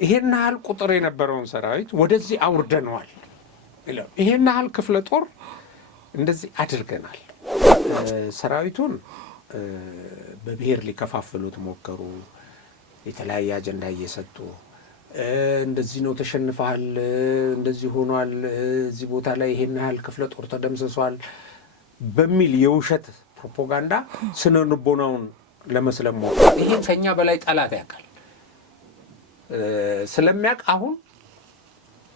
ይሄን ያህል ቁጥር የነበረውን ሰራዊት ወደዚህ አውርደነዋል ይላል። ይሄን ያህል ክፍለ ጦር እንደዚህ አድርገናል። ሰራዊቱን በብሔር ሊከፋፍሉት ሞከሩ። የተለያየ አጀንዳ እየሰጡ እንደዚህ ነው ተሸንፈሃል፣ እንደዚህ ሆኗል፣ እዚህ ቦታ ላይ ይሄን ያህል ክፍለ ጦር ተደምስሷል በሚል የውሸት ፕሮፓጋንዳ ስነ ልቦናውን ለመስለም ሞከሩ። ይሄ ከኛ በላይ ጠላት ያውቃል። ስለሚያውቅ አሁን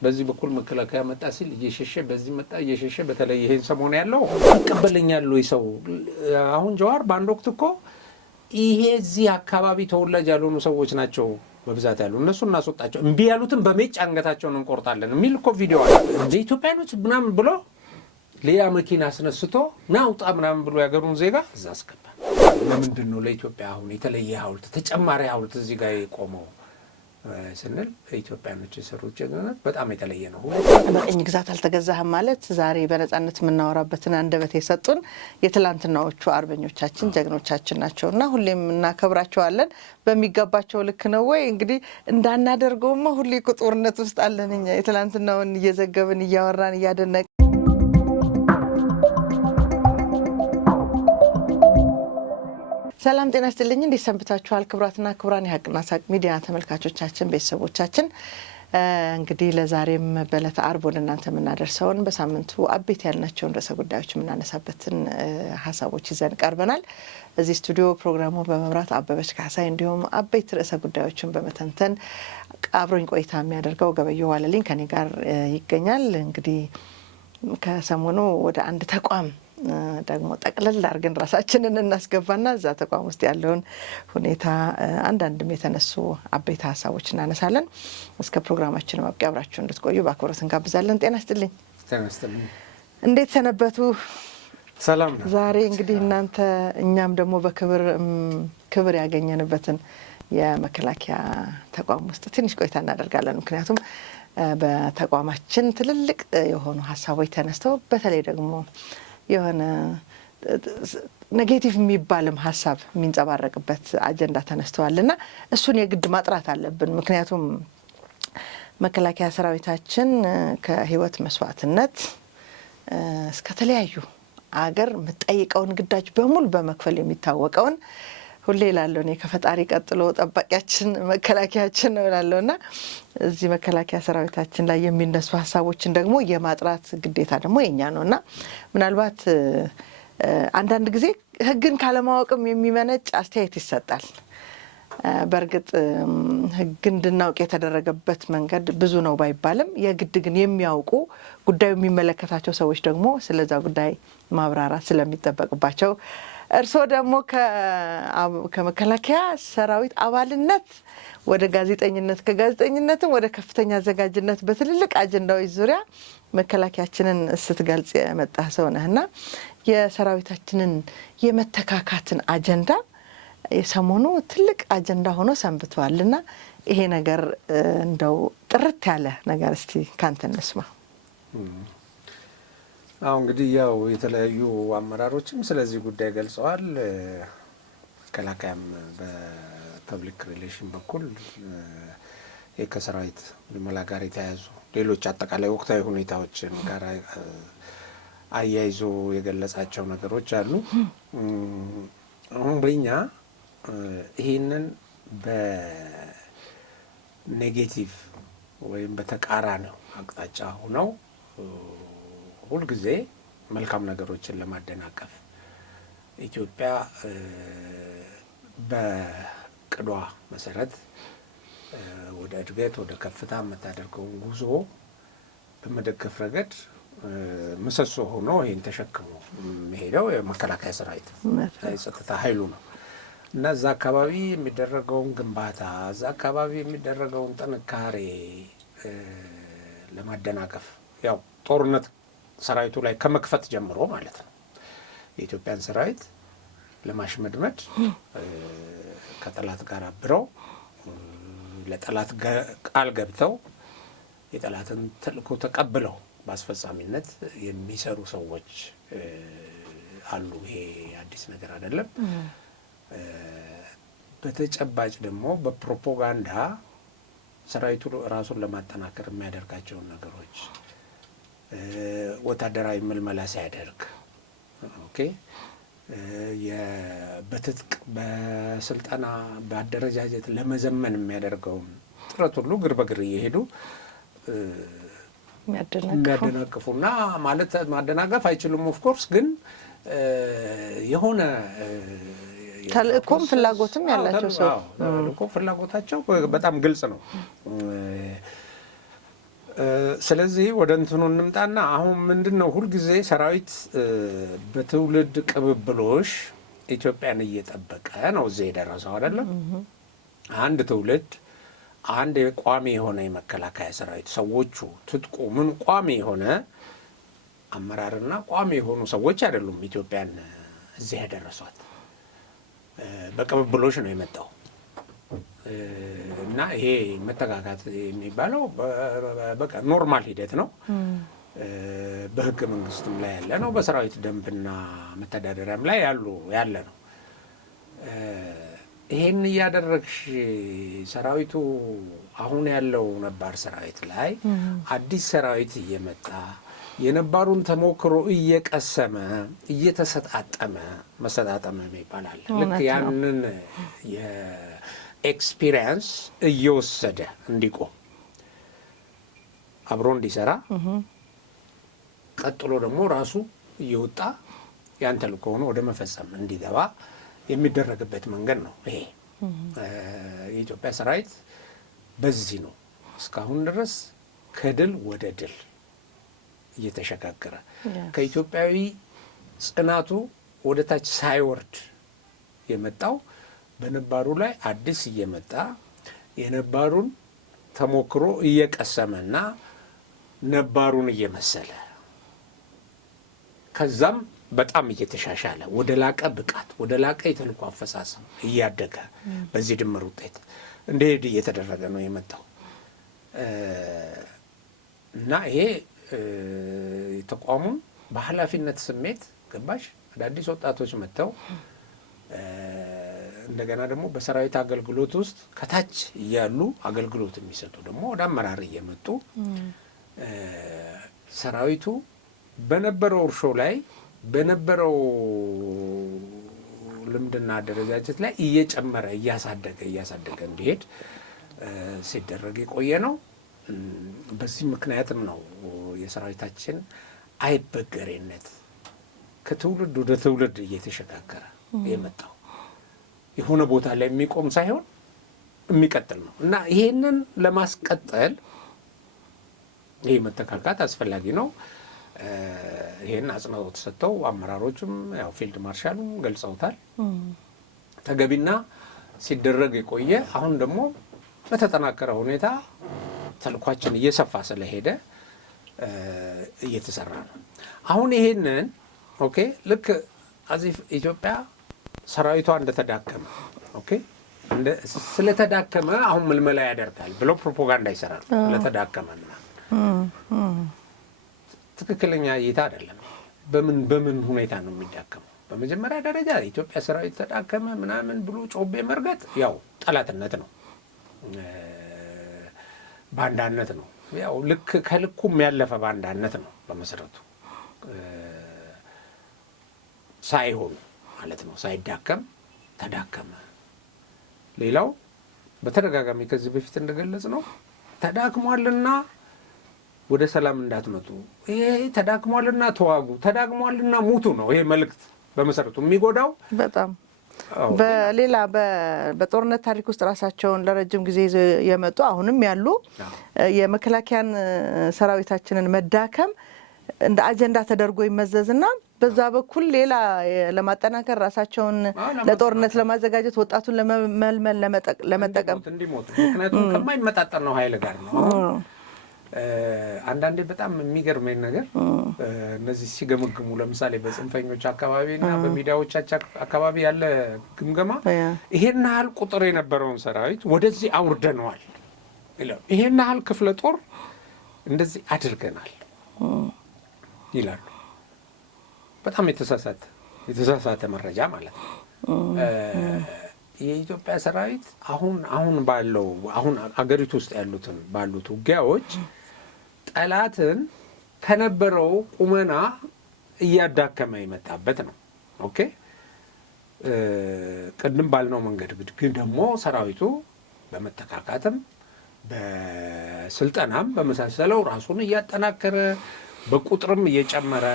በዚህ በኩል መከላከያ መጣ ሲል እየሸሸ በዚህ መጣ እየሸሸ በተለይ ይሄን ሰሞን ያለው ይቀበለኛል ወይ ሰው አሁን ጀዋር በአንድ ወቅት እኮ ይሄ እዚህ አካባቢ ተወላጅ ያልሆኑ ሰዎች ናቸው በብዛት ያሉ እነሱ እናስወጣቸው እምቢ ያሉትን በሜጭ አንገታቸውን እንቆርጣለን የሚል እኮ ቪዲዮ አለ። እንደ ኢትዮጵያኖች ምናምን ብሎ ሌላ መኪና አስነስቶ ናውጣ ምናምን ብሎ ያገሩን ዜጋ እዛ አስገባ። ለምንድን ነው ለኢትዮጵያ አሁን የተለየ ሐውልት ተጨማሪ ሐውልት እዚህ ጋር የቆመው ስንል ኢትዮጵያኖች የሰሩት ጀግንነት በጣም የተለየ ነው። በቀኝ ግዛት አልተገዛህም ማለት ዛሬ በነጻነት የምናወራበትን አንደበት የሰጡን የትላንትናዎቹ አርበኞቻችን ጀግኖቻችን ናቸውና ሁሌም እናከብራቸዋለን። በሚገባቸው ልክ ነው ወይ እንግዲህ እንዳናደርገውማ ሁሌ ቁጥርነት ውስጥ አለን እኛ የትላንትናውን እየዘገብን እያወራን እያደነቅ ሰላም ጤና ይስጥልኝ። እንዴት ሰንብታችኋል? ክቡራትና ክቡራን የሀቅና ሳቅ ሚዲያ ተመልካቾቻችን ቤተሰቦቻችን እንግዲህ ለዛሬም በዕለተ ዓርብ ወደ እናንተ የምናደርሰውን በሳምንቱ አቤት ያልናቸውን ርዕሰ ጉዳዮች የምናነሳበትን ሀሳቦች ይዘን ቀርበናል። እዚህ ስቱዲዮ ፕሮግራሙ በመምራት አበበች ካሳይ እንዲሁም አቤት ርዕሰ ጉዳዮችን በመተንተን አብሮኝ ቆይታ የሚያደርገው ገበየሁ ዋለልኝ ከኔ ጋር ይገኛል። እንግዲህ ከሰሞኑ ወደ አንድ ተቋም ደግሞ ጠቅለል አድርገን ራሳችንን እናስገባና እዛ ተቋም ውስጥ ያለውን ሁኔታ አንዳንድም የተነሱ አበይት ሀሳቦች እናነሳለን። እስከ ፕሮግራማችን ማብቂያ አብራችሁ እንድትቆዩ በአክብሮት እንጋብዛለን። ጤና ይስጥልኝ። ጤና ይስጥልኝ። እንዴት ሰነበቱ? ሰላም ነው። ዛሬ እንግዲህ እናንተ እኛም ደግሞ በክብር ያገኘንበትን የመከላከያ ተቋም ውስጥ ትንሽ ቆይታ እናደርጋለን። ምክንያቱም በተቋማችን ትልልቅ የሆኑ ሀሳቦች ተነስተው በተለይ ደግሞ የሆነ ኔጌቲቭ የሚባልም ሀሳብ የሚንጸባረቅበት አጀንዳ ተነስተዋልና እሱን የግድ ማጥራት አለብን። ምክንያቱም መከላከያ ሰራዊታችን ከህይወት መስዋዕትነት እስከ ተለያዩ አገር የምትጠይቀውን ግዳጅ በሙሉ በመክፈል የሚታወቀውን ሁሌ ላለው እኔ ከፈጣሪ ቀጥሎ ጠባቂያችን መከላከያችን ነው ላለውና እዚህ መከላከያ ሰራዊታችን ላይ የሚነሱ ሀሳቦችን ደግሞ የማጥራት ግዴታ ደግሞ የኛ ነውና ምናልባት አንዳንድ ጊዜ ህግን ካለማወቅም የሚመነጭ አስተያየት ይሰጣል። በእርግጥ ህግ እንድናውቅ የተደረገበት መንገድ ብዙ ነው ባይባልም የግድ ግን የሚያውቁ ጉዳዩ የሚመለከታቸው ሰዎች ደግሞ ስለዛ ጉዳይ ማብራራት ስለሚጠበቅባቸው እርስዎ ደግሞ ከመከላከያ ሰራዊት አባልነት ወደ ጋዜጠኝነት ከጋዜጠኝነትም ወደ ከፍተኛ አዘጋጅነት በትልልቅ አጀንዳዎች ዙሪያ መከላከያችንን ስትገልጽ የመጣ ሰው ነህና የሰራዊታችንን የመተካካትን አጀንዳ የሰሞኑ ትልቅ አጀንዳ ሆኖ ሰንብቷልና ይሄ ነገር እንደው ጥርት ያለ ነገር እስቲ ካንተ እንስማ። አሁን እንግዲህ ያው የተለያዩ አመራሮችም ስለዚህ ጉዳይ ገልጸዋል። መከላከያም በፐብሊክ ሪሌሽን በኩል ከሰራዊት ምልመላ ጋር የተያያዙ ሌሎች አጠቃላይ ወቅታዊ ሁኔታዎችን ጋር አያይዞ የገለጻቸው ነገሮች አሉ። አሁን በእኛ ይህንን በኔጌቲቭ ወይም በተቃራኒው አቅጣጫ ሆነው ሁልጊዜ መልካም ነገሮችን ለማደናቀፍ ኢትዮጵያ በቅዷ መሰረት ወደ እድገት ወደ ከፍታ የምታደርገውን ጉዞ በመደገፍ ረገድ ምሰሶ ሆኖ ይህን ተሸክሞ የሚሄደው የመከላከያ ሰራዊት የጸጥታ ኃይሉ ነው እና እዛ አካባቢ የሚደረገውን ግንባታ እዛ አካባቢ የሚደረገውን ጥንካሬ ለማደናቀፍ ያው ጦርነት ሰራዊቱ ላይ ከመክፈት ጀምሮ ማለት ነው የኢትዮጵያን ሰራዊት ለማሽመድመድ ከጠላት ጋር አብረው ለጠላት ቃል ገብተው የጠላትን ተልእኮ ተቀብለው በአስፈጻሚነት የሚሰሩ ሰዎች አሉ። ይሄ አዲስ ነገር አይደለም። በተጨባጭ ደግሞ በፕሮፓጋንዳ ሰራዊቱ ራሱን ለማጠናከር የሚያደርጋቸውን ነገሮች ወታደራዊ ምልመላ ሲያደርግ ኦኬ በትጥቅ በስልጠና በአደረጃጀት ለመዘመን የሚያደርገውን ጥረት ሁሉ ግር በግር እየሄዱ የሚያደናቅፉና ማለት ማደናቀፍ አይችሉም። ኦፍኮርስ ግን የሆነ ተልእኮም ፍላጎትም ያላቸው ሰው ተልእኮ ፍላጎታቸው በጣም ግልጽ ነው። ስለዚህ ወደ እንትኑ እንምጣና አሁን ምንድነው ሁልጊዜ ሰራዊት በትውልድ ቅብብሎሽ ኢትዮጵያን እየጠበቀ ነው እዚህ የደረሰው አይደለም። አንድ ትውልድ አንድ ቋሚ የሆነ የመከላከያ ሰራዊት ሰዎቹ ትጥቁ ምን ቋሚ የሆነ አመራርና ቋሚ የሆኑ ሰዎች አይደሉም ኢትዮጵያን እዚህ ያደረሷት። በቅብብሎሽ ነው የመጣው እና ይሄ መተካካት የሚባለው በቃ ኖርማል ሂደት ነው። በህገ መንግስትም ላይ ያለ ነው። በሰራዊት ደንብና መተዳደሪያም ላይ ያለ ነው። ይሄን እያደረግሽ ሰራዊቱ አሁን ያለው ነባር ሰራዊት ላይ አዲስ ሰራዊት እየመጣ የነባሩን ተሞክሮ እየቀሰመ እየተሰጣጠመ መሰጣጠመ ይባላል። ልክ ያንን የኤክስፒሪየንስ እየወሰደ እንዲቆም አብሮ እንዲሰራ ቀጥሎ ደግሞ ራሱ እየወጣ ያን ተልእኮውን ወደ መፈጸም እንዲገባ የሚደረግበት መንገድ ነው። ይሄ የኢትዮጵያ ሰራዊት በዚህ ነው እስካሁን ድረስ ከድል ወደ ድል እየተሸጋገረ ከኢትዮጵያዊ ጽናቱ ወደ ታች ሳይወርድ የመጣው በነባሩ ላይ አዲስ እየመጣ የነባሩን ተሞክሮ እየቀሰመና ነባሩን እየመሰለ ከዛም በጣም እየተሻሻለ ወደ ላቀ ብቃት ወደ ላቀ የተልእኮ አፈጻጸም እያደገ በዚህ ድምር ውጤት እንደሄድ እየተደረገ ነው የመጣው እና ይሄ ተቋሙን በኃላፊነት ስሜት ገባሽ አዳዲስ ወጣቶች መጥተው እንደገና ደግሞ በሰራዊት አገልግሎት ውስጥ ከታች እያሉ አገልግሎት የሚሰጡ ደግሞ ወደ አመራር እየመጡ ሰራዊቱ በነበረው እርሾ ላይ በነበረው ልምድና አደረጃጀት ላይ እየጨመረ እያሳደገ እንዲሄድ ሲደረግ የቆየ ነው። በዚህ ምክንያትም ነው የሰራዊታችን አይበገሬነት ከትውልድ ወደ ትውልድ እየተሸጋገረ የመጣው የሆነ ቦታ ላይ የሚቆም ሳይሆን የሚቀጥል ነው እና ይሄንን ለማስቀጠል ይሄ መተካካት አስፈላጊ ነው። ይሄን አጽንኦት ሰጥተው አመራሮችም ያው ፊልድ ማርሻሉም ገልጸውታል። ተገቢና ሲደረግ የቆየ አሁን ደግሞ በተጠናከረ ሁኔታ ተልኳችን እየሰፋ ስለሄደ እየተሰራ ነው። አሁን ይሄንን ኦኬ ልክ አዚፍ ኢትዮጵያ ሰራዊቷ እንደተዳከመ ኦኬ ስለተዳከመ አሁን ምልመላ ያደርጋል ብለው ፕሮፓጋንዳ ይሰራሉ። ስለተዳከመና ትክክለኛ እይታ አይደለም። በምን ሁኔታ ነው የሚዳከመው? በመጀመሪያ ደረጃ ኢትዮጵያ ሰራዊት ተዳከመ ምናምን ብሎ ጮቤ መርገጥ ያው ጠላትነት ነው፣ ባንዳነት ነው። ያው ልክ ከልኩም ያለፈ ባንዳነት ነው በመሰረቱ ሳይሆን ማለት ነው። ሳይዳከም ተዳከመ። ሌላው በተደጋጋሚ ከዚህ በፊት እንደገለጽ ነው ተዳክሟልና ወደ ሰላም እንዳትመጡ፣ ይሄ ተዳክሟልና ተዋጉ፣ ተዳክሟልና ሙቱ ነው። ይሄ መልእክት በመሰረቱ የሚጎዳው በጣም በሌላ በጦርነት ታሪክ ውስጥ ራሳቸውን ለረጅም ጊዜ የመጡ አሁንም ያሉ የመከላከያን ሰራዊታችንን መዳከም እንደ አጀንዳ ተደርጎ ይመዘዝና በዛ በኩል ሌላ ለማጠናከር ራሳቸውን ለጦርነት ለማዘጋጀት ወጣቱን ለመመልመል ለመጠቀም እንዲሞቱ ምክንያቱም ከማይመጣጠን ነው ኃይል ጋር ነው። አንዳንዴ በጣም የሚገርመኝ ነገር እነዚህ ሲገመግሙ ለምሳሌ በጽንፈኞች አካባቢና በሚዲያዎቻቸው አካባቢ ያለ ግምገማ ይሄን ያህል ቁጥር የነበረውን ሰራዊት ወደዚህ አውርደነዋል ይላሉ። ይሄን ያህል ክፍለ ጦር እንደዚህ አድርገናል ይላሉ። በጣም የተሳሳተ መረጃ ማለት ነው። የኢትዮጵያ ሰራዊት አሁን ባለው አገሪቱ ውስጥ ያሉትን ባሉት ውጊያዎች ጠላትን ከነበረው ቁመና እያዳከመ የመጣበት ነው። ኦኬ ቅድም ባልነው መንገድ ግን ደግሞ ሰራዊቱ በመተካካትም በስልጠናም በመሳሰለው ራሱን እያጠናከረ በቁጥርም እየጨመረ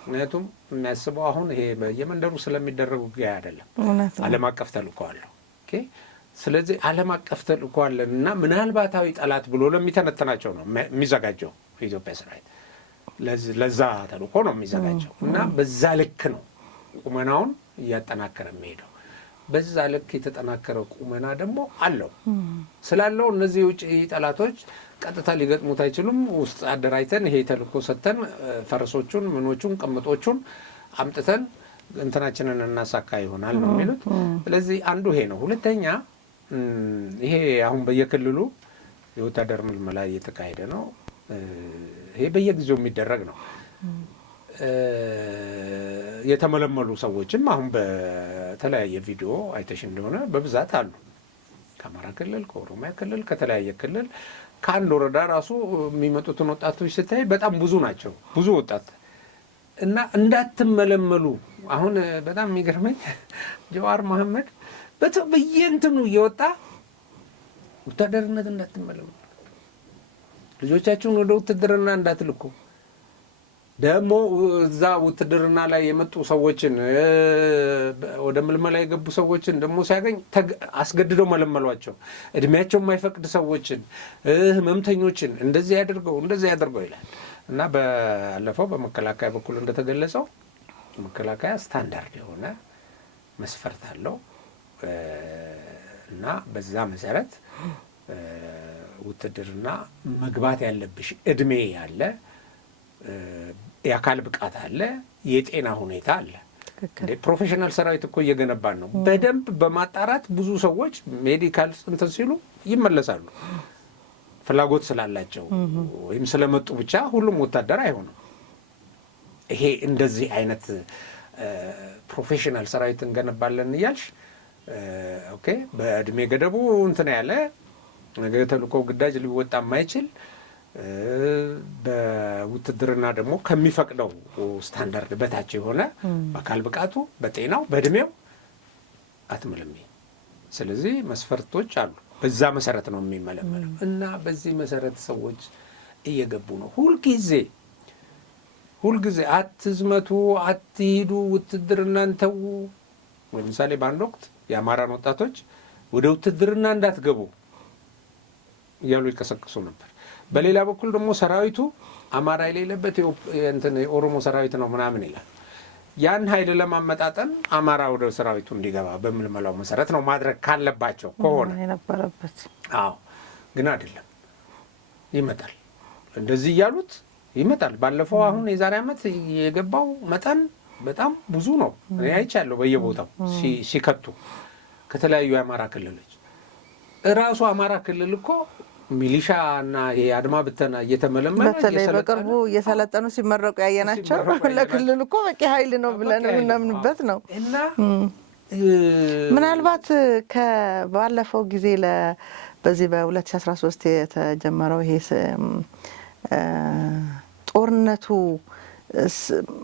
ምክንያቱም የሚያስበው አሁን ይሄ በየመንደሩ ስለሚደረግ ውጊያ አይደለም፣ ዓለም አቀፍ ተልእኮ አለው። ኦኬ ስለዚህ ዓለም አቀፍ ተልእኮ አለን እና ምናልባታዊ ጠላት ብሎ ለሚተነተናቸው ነው የሚዘጋጀው የኢትዮጵያ ሰራዊት ለዛ ተልእኮ ነው የሚዘጋጀው እና በዛ ልክ ነው ቁመናውን እያጠናከረ የሚሄደው። በዛ ልክ የተጠናከረ ቁመና ደግሞ አለው ስላለው እነዚህ የውጭ ጠላቶች ቀጥታ ሊገጥሙት አይችሉም። ውስጥ አደራጅተን ይሄ ተልእኮ ሰጥተን ፈረሶቹን ምኖቹን ቅምጦቹን አምጥተን እንትናችንን እናሳካ ይሆናል ነው የሚሉት። ስለዚህ አንዱ ይሄ ነው። ሁለተኛ ይሄ አሁን በየክልሉ የወታደር ምልመላ እየተካሄደ ነው። ይሄ በየጊዜው የሚደረግ ነው። የተመለመሉ ሰዎችም አሁን በተለያየ ቪዲዮ አይተሽ እንደሆነ በብዛት አሉ። ከአማራ ክልል፣ ከኦሮሚያ ክልል፣ ከተለያየ ክልል ከአንድ ወረዳ ራሱ የሚመጡትን ወጣቶች ስታይ በጣም ብዙ ናቸው። ብዙ ወጣት እና እንዳትመለመሉ አሁን በጣም የሚገርመኝ ጀዋር መሐመድ በየእንትኑ እየወጣ ወታደርነት እንዳትመለመሉ፣ ልጆቻችሁን ወደ ውትድርና እንዳትልኩ፣ ደግሞ እዛ ውትድርና ላይ የመጡ ሰዎችን ወደ ምልመላ የገቡ ሰዎችን ደግሞ ሲያገኝ አስገድደው መለመሏቸው፣ እድሜያቸው የማይፈቅድ ሰዎችን፣ ህመምተኞችን እንደዚህ ያደርገው ይላል እና ባለፈው በመከላከያ በኩል እንደተገለጸው መከላከያ ስታንዳርድ የሆነ መስፈርት አለው እና በዛ መሰረት ውትድርና መግባት ያለብሽ እድሜ ያለ የአካል ብቃት አለ፣ የጤና ሁኔታ አለ። ፕሮፌሽናል ሰራዊት እኮ እየገነባን ነው። በደንብ በማጣራት ብዙ ሰዎች ሜዲካል እንትን ሲሉ ይመለሳሉ። ፍላጎት ስላላቸው ወይም ስለመጡ ብቻ ሁሉም ወታደር አይሆንም። ይሄ እንደዚህ አይነት ፕሮፌሽናል ሰራዊት እንገነባለን እያልሽ ኦኬ በእድሜ ገደቡ እንትን ያለ ነገ ተልእኮ ግዳጅ ሊወጣ የማይችል በውትድርና ደግሞ ከሚፈቅደው ስታንዳርድ በታች የሆነ በአካል ብቃቱ፣ በጤናው፣ በእድሜው አትምልም። ስለዚህ መስፈርቶች አሉ። በዛ መሰረት ነው የሚመለመለው እና በዚህ መሰረት ሰዎች እየገቡ ነው። ሁልጊዜ አትዝመቱ፣ አትሂዱ፣ ውትድርናን ተዉ። ለምሳሌ በአንድ ወቅት የአማራን ወጣቶች ወደ ውትድርና እንዳትገቡ እያሉ ይቀሰቅሱ ነበር። በሌላ በኩል ደግሞ ሰራዊቱ አማራ የሌለበት የኦሮሞ ሰራዊት ነው ምናምን ይላል። ያን ኃይል ለማመጣጠን አማራ ወደ ሰራዊቱ እንዲገባ በምልመላው መሰረት ነው ማድረግ ካለባቸው ከሆነ የነበረበት። አዎ ግን አይደለም፣ ይመጣል። እንደዚህ እያሉት ይመጣል። ባለፈው አሁን የዛሬ ዓመት የገባው መጠን በጣም ብዙ ነው። እኔ አይቻለሁ በየቦታው ሲከቱ ከተለያዩ የአማራ ክልሎች። እራሱ አማራ ክልል እኮ ሚሊሻ እና የአድማ ብተና እየተመለመለ በተለይ በቅርቡ እየሰለጠኑ ሲመረቁ ያየናቸው ለክልል እኮ በቂ ኃይል ነው ብለን የምናምንበት ነው። እና ምናልባት ከባለፈው ጊዜ በዚህ በ2013 የተጀመረው ይሄ ጦርነቱ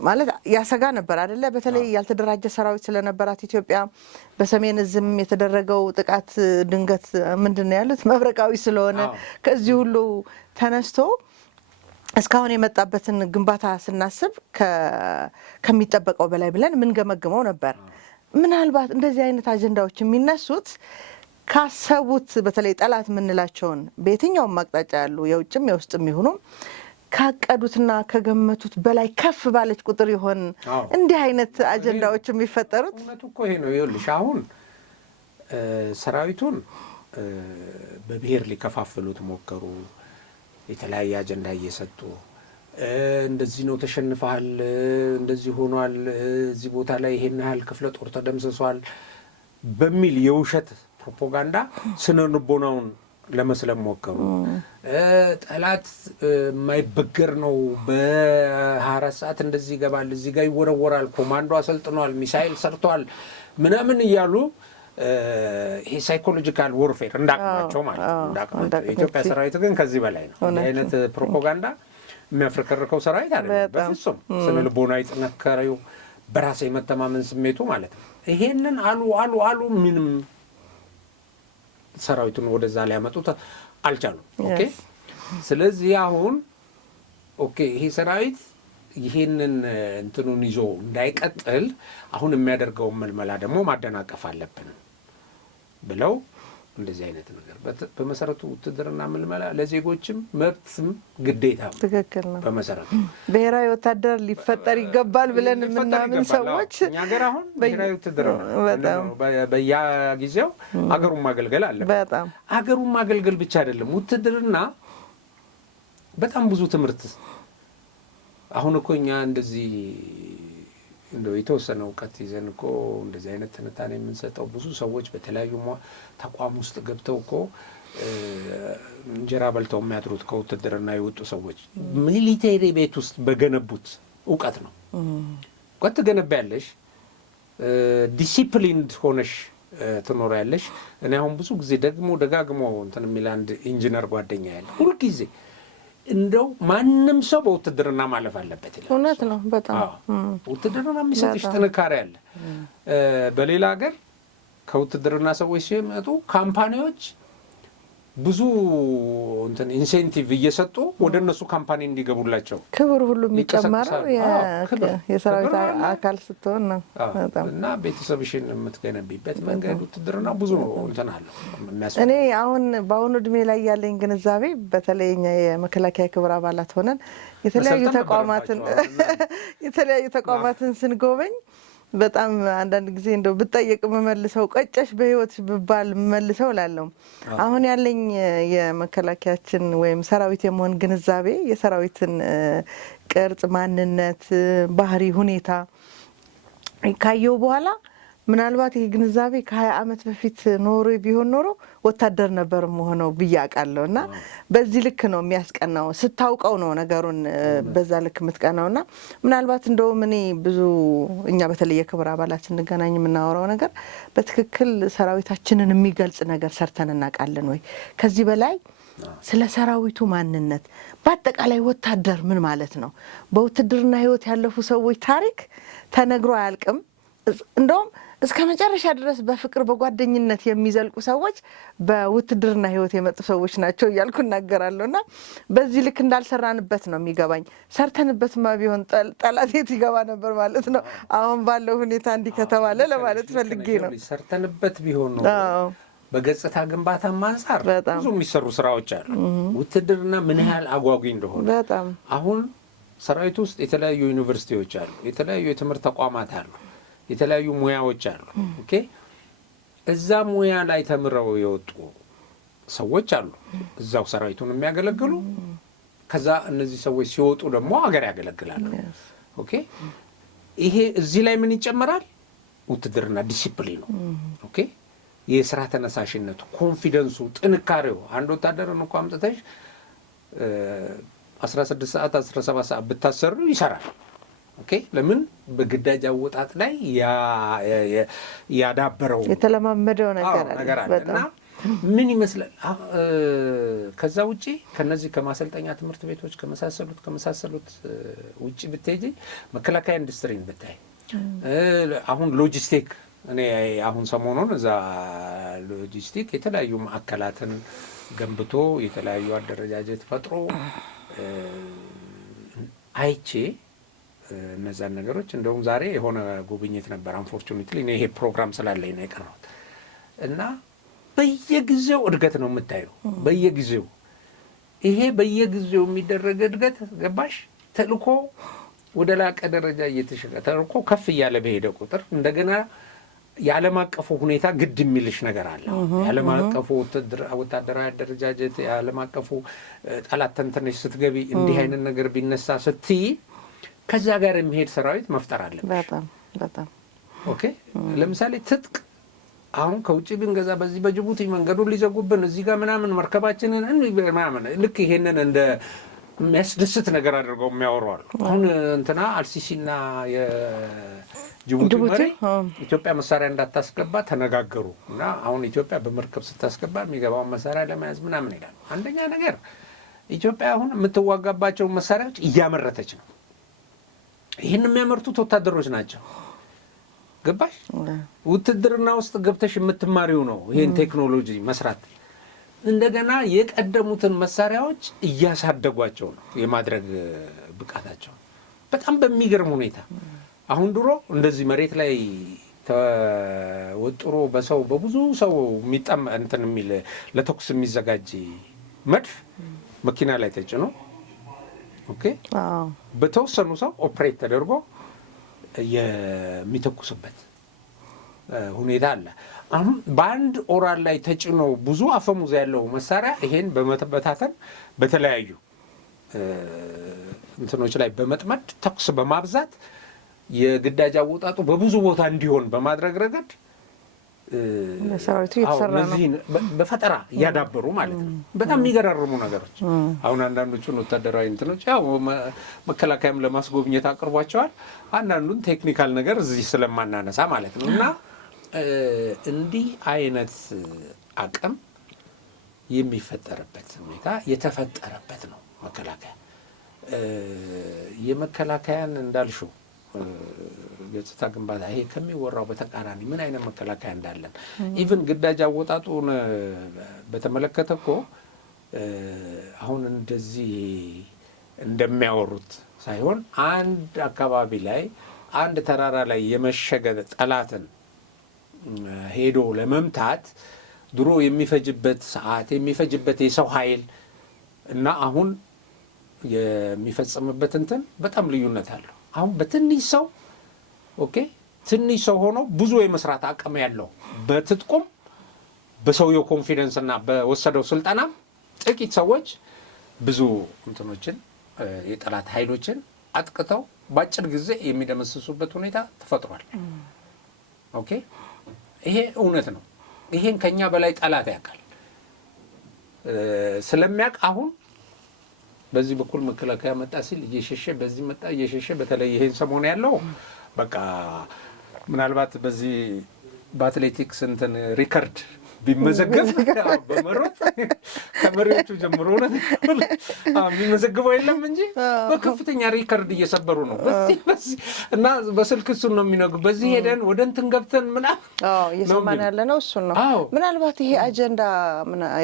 ማለት ያሰጋ ነበር አይደለ? በተለይ ያልተደራጀ ሰራዊት ስለነበራት ኢትዮጵያ በሰሜን እዝም የተደረገው ጥቃት ድንገት ምንድነው ያሉት መብረቃዊ ስለሆነ ከዚህ ሁሉ ተነስቶ እስካሁን የመጣበትን ግንባታ ስናስብ ከሚጠበቀው በላይ ብለን ምን ገመግመው ነበር። ምናልባት እንደዚህ አይነት አጀንዳዎች የሚነሱት ካሰቡት በተለይ ጠላት የምንላቸውን በየትኛውም አቅጣጫ ያሉ የውጭም የውስጥም ይሁኑ ካቀዱትና ከገመቱት በላይ ከፍ ባለች ቁጥር ይሆን እንዲህ አይነት አጀንዳዎች የሚፈጠሩት? እውነቱ እኮ ይሄ ነው። ይኸውልሽ አሁን ሰራዊቱን በብሔር ሊከፋፍሉት ሞከሩ። የተለያየ አጀንዳ እየሰጡ እንደዚህ ነው ተሸንፈሃል፣ እንደዚህ ሆኗል፣ እዚህ ቦታ ላይ ይሄን ያህል ክፍለ ጦር ተደምስሷል በሚል የውሸት ፕሮፓጋንዳ ስነ ልቦናውን ለመስለም ሞከሩ። ጠላት የማይበገር ነው፣ በ24 ሰዓት እንደዚህ ይገባል፣ እዚህ ጋር ይወረወራል፣ ኮማንዶ አሰልጥኗል፣ ሚሳኤል ሰርቷል ምናምን እያሉ ይሄ ሳይኮሎጂካል ወርፌር እንዳቅማቸው ማለት ነው እንዳቅማቸው። የኢትዮጵያ ሰራዊት ግን ከዚህ በላይ ነው። እንዲህ አይነት ፕሮፓጋንዳ የሚያፍረከርከው ሰራዊት አይደለም በፍጹም። ስነ ልቦናዊ ጥንካሬው፣ በራስ የመተማመን ስሜቱ ማለት ነው። ይሄንን አሉ ምንም ሰራዊቱን ወደዛ ሊያመጡት አልቻሉም። ኦኬ ስለዚህ አሁን ይሄ ሰራዊት ይሄንን እንትኑን ይዞ እንዳይቀጥል አሁን የሚያደርገውን መልመላ ደግሞ ማደናቀፍ አለብን ብለው እንደዚህ አይነት ነገር በመሰረቱ ውትድርና መልመላ ለዜጎችም መብትም ግዴታ ነው። ትክክል ነው። በመሰረቱ ብሔራዊ ወታደር ሊፈጠር ይገባል ብለን የምናምን ሰዎች እኛ ሀገር አሁን ብሔራዊ ውትድርና በየጊዜው አገሩን ማገልገል አለ። በጣም አገሩን ማገልገል ብቻ አይደለም ውትድርና በጣም ብዙ ትምህርት አሁን እኮ እኛ እንደዚህ እንደው የተወሰነ እውቀት ይዘን እኮ እንደዚህ አይነት ትንታኔ የምንሰጠው ብዙ ሰዎች በተለያዩ ተቋም ውስጥ ገብተው እኮ እንጀራ በልተው የሚያድሩት ከውትድርና የወጡ ሰዎች ሚሊቴሪ ቤት ውስጥ በገነቡት እውቀት ነው። እውቀት ትገነቢያለሽ፣ ዲሲፕሊንድ ሆነሽ ትኖሪያለሽ። እኔ አሁን ብዙ ጊዜ ደግሞ ደጋግሞ እንትን የሚል አንድ ኢንጂነር ጓደኛ ያለ ሁልጊዜ እንደው ማንም ሰው በውትድርና ማለፍ አለበት ይላል። እውነት ነው። በጣም ውትድርና የሚሰጥሽ ጥንካሬ አለ። በሌላ ሀገር ከውትድርና ሰዎች ሲመጡ ካምፓኒዎች ብዙ እንትን ኢንሴንቲቭ እየሰጡ ወደ እነሱ ካምፓኒ እንዲገቡላቸው ክብር ሁሉ የሚጨመረው የሰራዊት አካል ስትሆን ነው። እና ቤተሰብሽን የምትገነቢበት መንገድ ውትድርና ብዙ እንትን አለው። እኔ አሁን በአሁኑ እድሜ ላይ ያለኝ ግንዛቤ በተለይ እኛ የመከላከያ ክብር አባላት ሆነን የተለያዩ ተቋማትን ስንጎበኝ በጣም አንዳንድ ጊዜ እንደው ብጠየቅ መመልሰው ቀጨሽ በህይወት ብባል መልሰው ላለው አሁን ያለኝ የመከላከያችን ወይም ሰራዊት የመሆን ግንዛቤ የሰራዊትን ቅርጽ፣ ማንነት፣ ባህሪ፣ ሁኔታ ካየው በኋላ ምናልባት ይሄ ግንዛቤ ከ20 ዓመት በፊት ኖሮ ቢሆን ኖሮ ወታደር ነበር መሆነው ብያቃለሁ። እና በዚህ ልክ ነው የሚያስቀናው። ስታውቀው ነው ነገሩን በዛ ልክ የምትቀናውና ምናልባት እንደውም እኔ ብዙ እኛ በተለይ የክብር አባላት ስንገናኝ የምናወራው ነገር በትክክል ሰራዊታችንን የሚገልጽ ነገር ሰርተን እናውቃለን ወይ? ከዚህ በላይ ስለ ሰራዊቱ ማንነት በአጠቃላይ ወታደር ምን ማለት ነው? በውትድርና ህይወት ያለፉ ሰዎች ታሪክ ተነግሮ አያልቅም። እንደውም እስከ መጨረሻ ድረስ በፍቅር በጓደኝነት የሚዘልቁ ሰዎች በውትድርና ህይወት የመጡ ሰዎች ናቸው እያልኩ እናገራለሁና በዚህ ልክ እንዳልሰራንበት ነው የሚገባኝ። ሰርተንበትማ ቢሆን ጠላት የት ይገባ ነበር ማለት ነው። አሁን ባለው ሁኔታ እንዲህ ከተባለ ለማለት ፈልጌ ነው። ሰርተንበት ቢሆን ነው። በገጽታ ግንባታም አንፃር ብዙ የሚሰሩ ስራዎች አሉ። ውትድርና ምን ያህል አጓጊ እንደሆነ በጣም አሁን ሰራዊት ውስጥ የተለያዩ ዩኒቨርሲቲዎች አሉ፣ የተለያዩ የትምህርት ተቋማት አሉ፣ የተለያዩ ሙያዎች አሉ። ኦኬ እዛ ሙያ ላይ ተምረው የወጡ ሰዎች አሉ እዛው ሰራዊቱን የሚያገለግሉ። ከዛ እነዚህ ሰዎች ሲወጡ ደግሞ ሀገር ያገለግላሉ። ኦኬ ይሄ እዚህ ላይ ምን ይጨመራል? ውትድርና ዲሲፕሊኑ፣ ኦኬ የስራ ተነሳሽነቱ፣ ኮንፊደንሱ፣ ጥንካሬው። አንድ ወታደርን እንኳን አምጥተሽ 16 ሰዓት 17 ሰዓት ብታሰሩ ይሰራል። ኦኬ ለምን? በግዳጅ አወጣጥ ላይ ያዳበረው የተለማመደው ነገር አለ እና ምን ይመስላል። ከዛ ውጪ ከነዚህ ከማሰልጠኛ ትምህርት ቤቶች ከመሳሰሉት ውጪ ብትሄጂ መከላከያ ኢንዱስትሪን ብታይ፣ አሁን ሎጂስቲክ፣ እኔ አሁን ሰሞኑን እዛ ሎጂስቲክ የተለያዩ ማዕከላትን ገንብቶ የተለያዩ አደረጃጀት ፈጥሮ አይቼ እነዛን ነገሮች እንደውም ዛሬ የሆነ ጉብኝት ነበር። አንፎርቹኔትሊ እኔ ይሄ ፕሮግራም ስላለኝ ነው የቀረሁት። እና በየጊዜው እድገት ነው የምታየው። በየጊዜው ይሄ በየጊዜው የሚደረግ እድገት ገባሽ? ተልእኮ ወደ ላቀ ደረጃ ተልእኮ ከፍ እያለ በሄደ ቁጥር እንደገና የዓለም አቀፉ ሁኔታ ግድ የሚልሽ ነገር አለ። የዓለም አቀፉ ወታደራዊ አደረጃጀት፣ የዓለም አቀፉ ጠላት ተንተነሽ ስትገቢ እንዲህ አይነት ነገር ቢነሳ ስትይ ከዛ ጋር የሚሄድ ሰራዊት መፍጠር አለብሽ። በጣም ኦኬ። ለምሳሌ ትጥቅ አሁን ከውጭ ብንገዛ በዚህ በጅቡቲ መንገዱን ሊዘጉብን እዚህ ጋር ምናምን መርከባችንን ምናምን ልክ ይሄንን እንደ የሚያስደስት ነገር አድርገው የሚያወራሉ። አሁን እንትና አልሲሲና የጅቡቲ መሪ ኢትዮጵያ መሳሪያ እንዳታስገባ ተነጋገሩ እና አሁን ኢትዮጵያ በመርከብ ስታስገባ የሚገባውን መሳሪያ ለመያዝ ምናምን ይላል። አንደኛ ነገር ኢትዮጵያ አሁን የምትዋጋባቸው መሳሪያዎች እያመረተች ነው። ይህን የሚያመርቱት ወታደሮች ናቸው። ገባሽ? ውትድርና ውስጥ ገብተሽ የምትማሪው ነው ይህን ቴክኖሎጂ መስራት። እንደገና የቀደሙትን መሳሪያዎች እያሳደጓቸው ነው የማድረግ ብቃታቸው በጣም በሚገርም ሁኔታ። አሁን ድሮ እንደዚህ መሬት ላይ ተወጥሮ በሰው በብዙ ሰው የሚጠም እንትን የሚል ለተኩስ የሚዘጋጅ መድፍ መኪና ላይ ተጭኖ ኦኬ በተወሰኑ ሰው ኦፕሬት ተደርጎ የሚተኩስበት ሁኔታ አለ። አሁን በአንድ ኦራል ላይ ተጭኖ ብዙ አፈሙዝ ያለው መሳሪያ ይሄን በመበታተን በተለያዩ እንትኖች ላይ በመጥመድ ተኩስ በማብዛት የግዳጅ አወጣጡ በብዙ ቦታ እንዲሆን በማድረግ ረገድ ለሰራዊቱ እየተሰራ ነው። በፈጠራ እያዳበሩ ማለት ነው። በጣም የሚገራርሙ ነገሮች። አሁን አንዳንዶቹን ወታደራዊ እንትኖች ያው መከላከያም ለማስጎብኘት አቅርቧቸዋል። አንዳንዱን ቴክኒካል ነገር እዚህ ስለማናነሳ ማለት ነው። እና እንዲህ አይነት አቅም የሚፈጠርበት ሁኔታ የተፈጠረበት ነው መከላከያ። የመከላከያን እንዳልሽው ገጽታ ግንባታ ይሄ ከሚወራው በተቃራኒ ምን አይነት መከላከያ እንዳለን ኢቭን ግዳጅ አወጣጡን በተመለከተ እኮ አሁን እንደዚህ እንደሚያወሩት ሳይሆን አንድ አካባቢ ላይ አንድ ተራራ ላይ የመሸገ ጠላትን ሄዶ ለመምታት ድሮ የሚፈጅበት ሰዓት የሚፈጅበት የሰው ኃይል እና አሁን የሚፈጸምበት እንትን በጣም ልዩነት አለው። አሁን በትንሽ ሰው ኦኬ ትንሽ ሰው ሆኖ ብዙ የመስራት አቅም ያለው በትጥቁም በሰውየው ኮንፊደንስ እና በወሰደው ስልጠና ጥቂት ሰዎች ብዙ እንትኖችን የጠላት ኃይሎችን አጥቅተው በአጭር ጊዜ የሚደመስሱበት ሁኔታ ተፈጥሯል። ኦኬ ይሄ እውነት ነው። ይሄን ከኛ በላይ ጠላት ያውቃል። ስለሚያውቅ አሁን በዚህ በኩል መከላከያ መጣ ሲል እየሸሸ በዚህ መጣ እየሸሸ በተለይ ይሄን ሰሞን ያለው በቃ ምናልባት በዚህ በአትሌቲክስ እንትን ሪከርድ ቢመዘገብ በመሮጥ ከመሪዎቹ ጀምሮ ነው የሚመዘግበው የለም እንጂ በከፍተኛ ሪከርድ እየሰበሩ ነው። በዚህ እና በስልክ እሱን ነው የሚነግሩ። በዚህ ሄደን ወደ እንትን ገብተን ምናምን እየሰማን ያለ ነው እሱን ነው። ምናልባት ይሄ አጀንዳ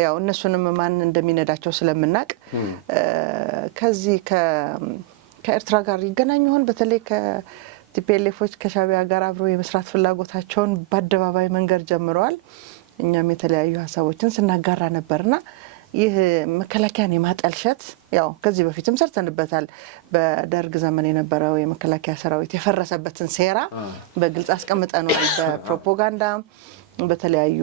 ያው እነሱንም ማን እንደሚነዳቸው ስለምናቅ ከዚህ ከኤርትራ ጋር ይገናኙ ይሆን? በተለይ ከቲፒኤልኤፎች ከሻዕቢያ ጋር አብሮ የመስራት ፍላጎታቸውን በአደባባይ መንገድ ጀምረዋል። እኛም የተለያዩ ሀሳቦችን ስናጋራ ነበርና ይህ መከላከያን የማጠልሸት ያው ከዚህ በፊትም ሰርተንበታል። በደርግ ዘመን የነበረው የመከላከያ ሰራዊት የፈረሰበትን ሴራ በግልጽ አስቀምጠናል። በፕሮፓጋንዳ በተለያዩ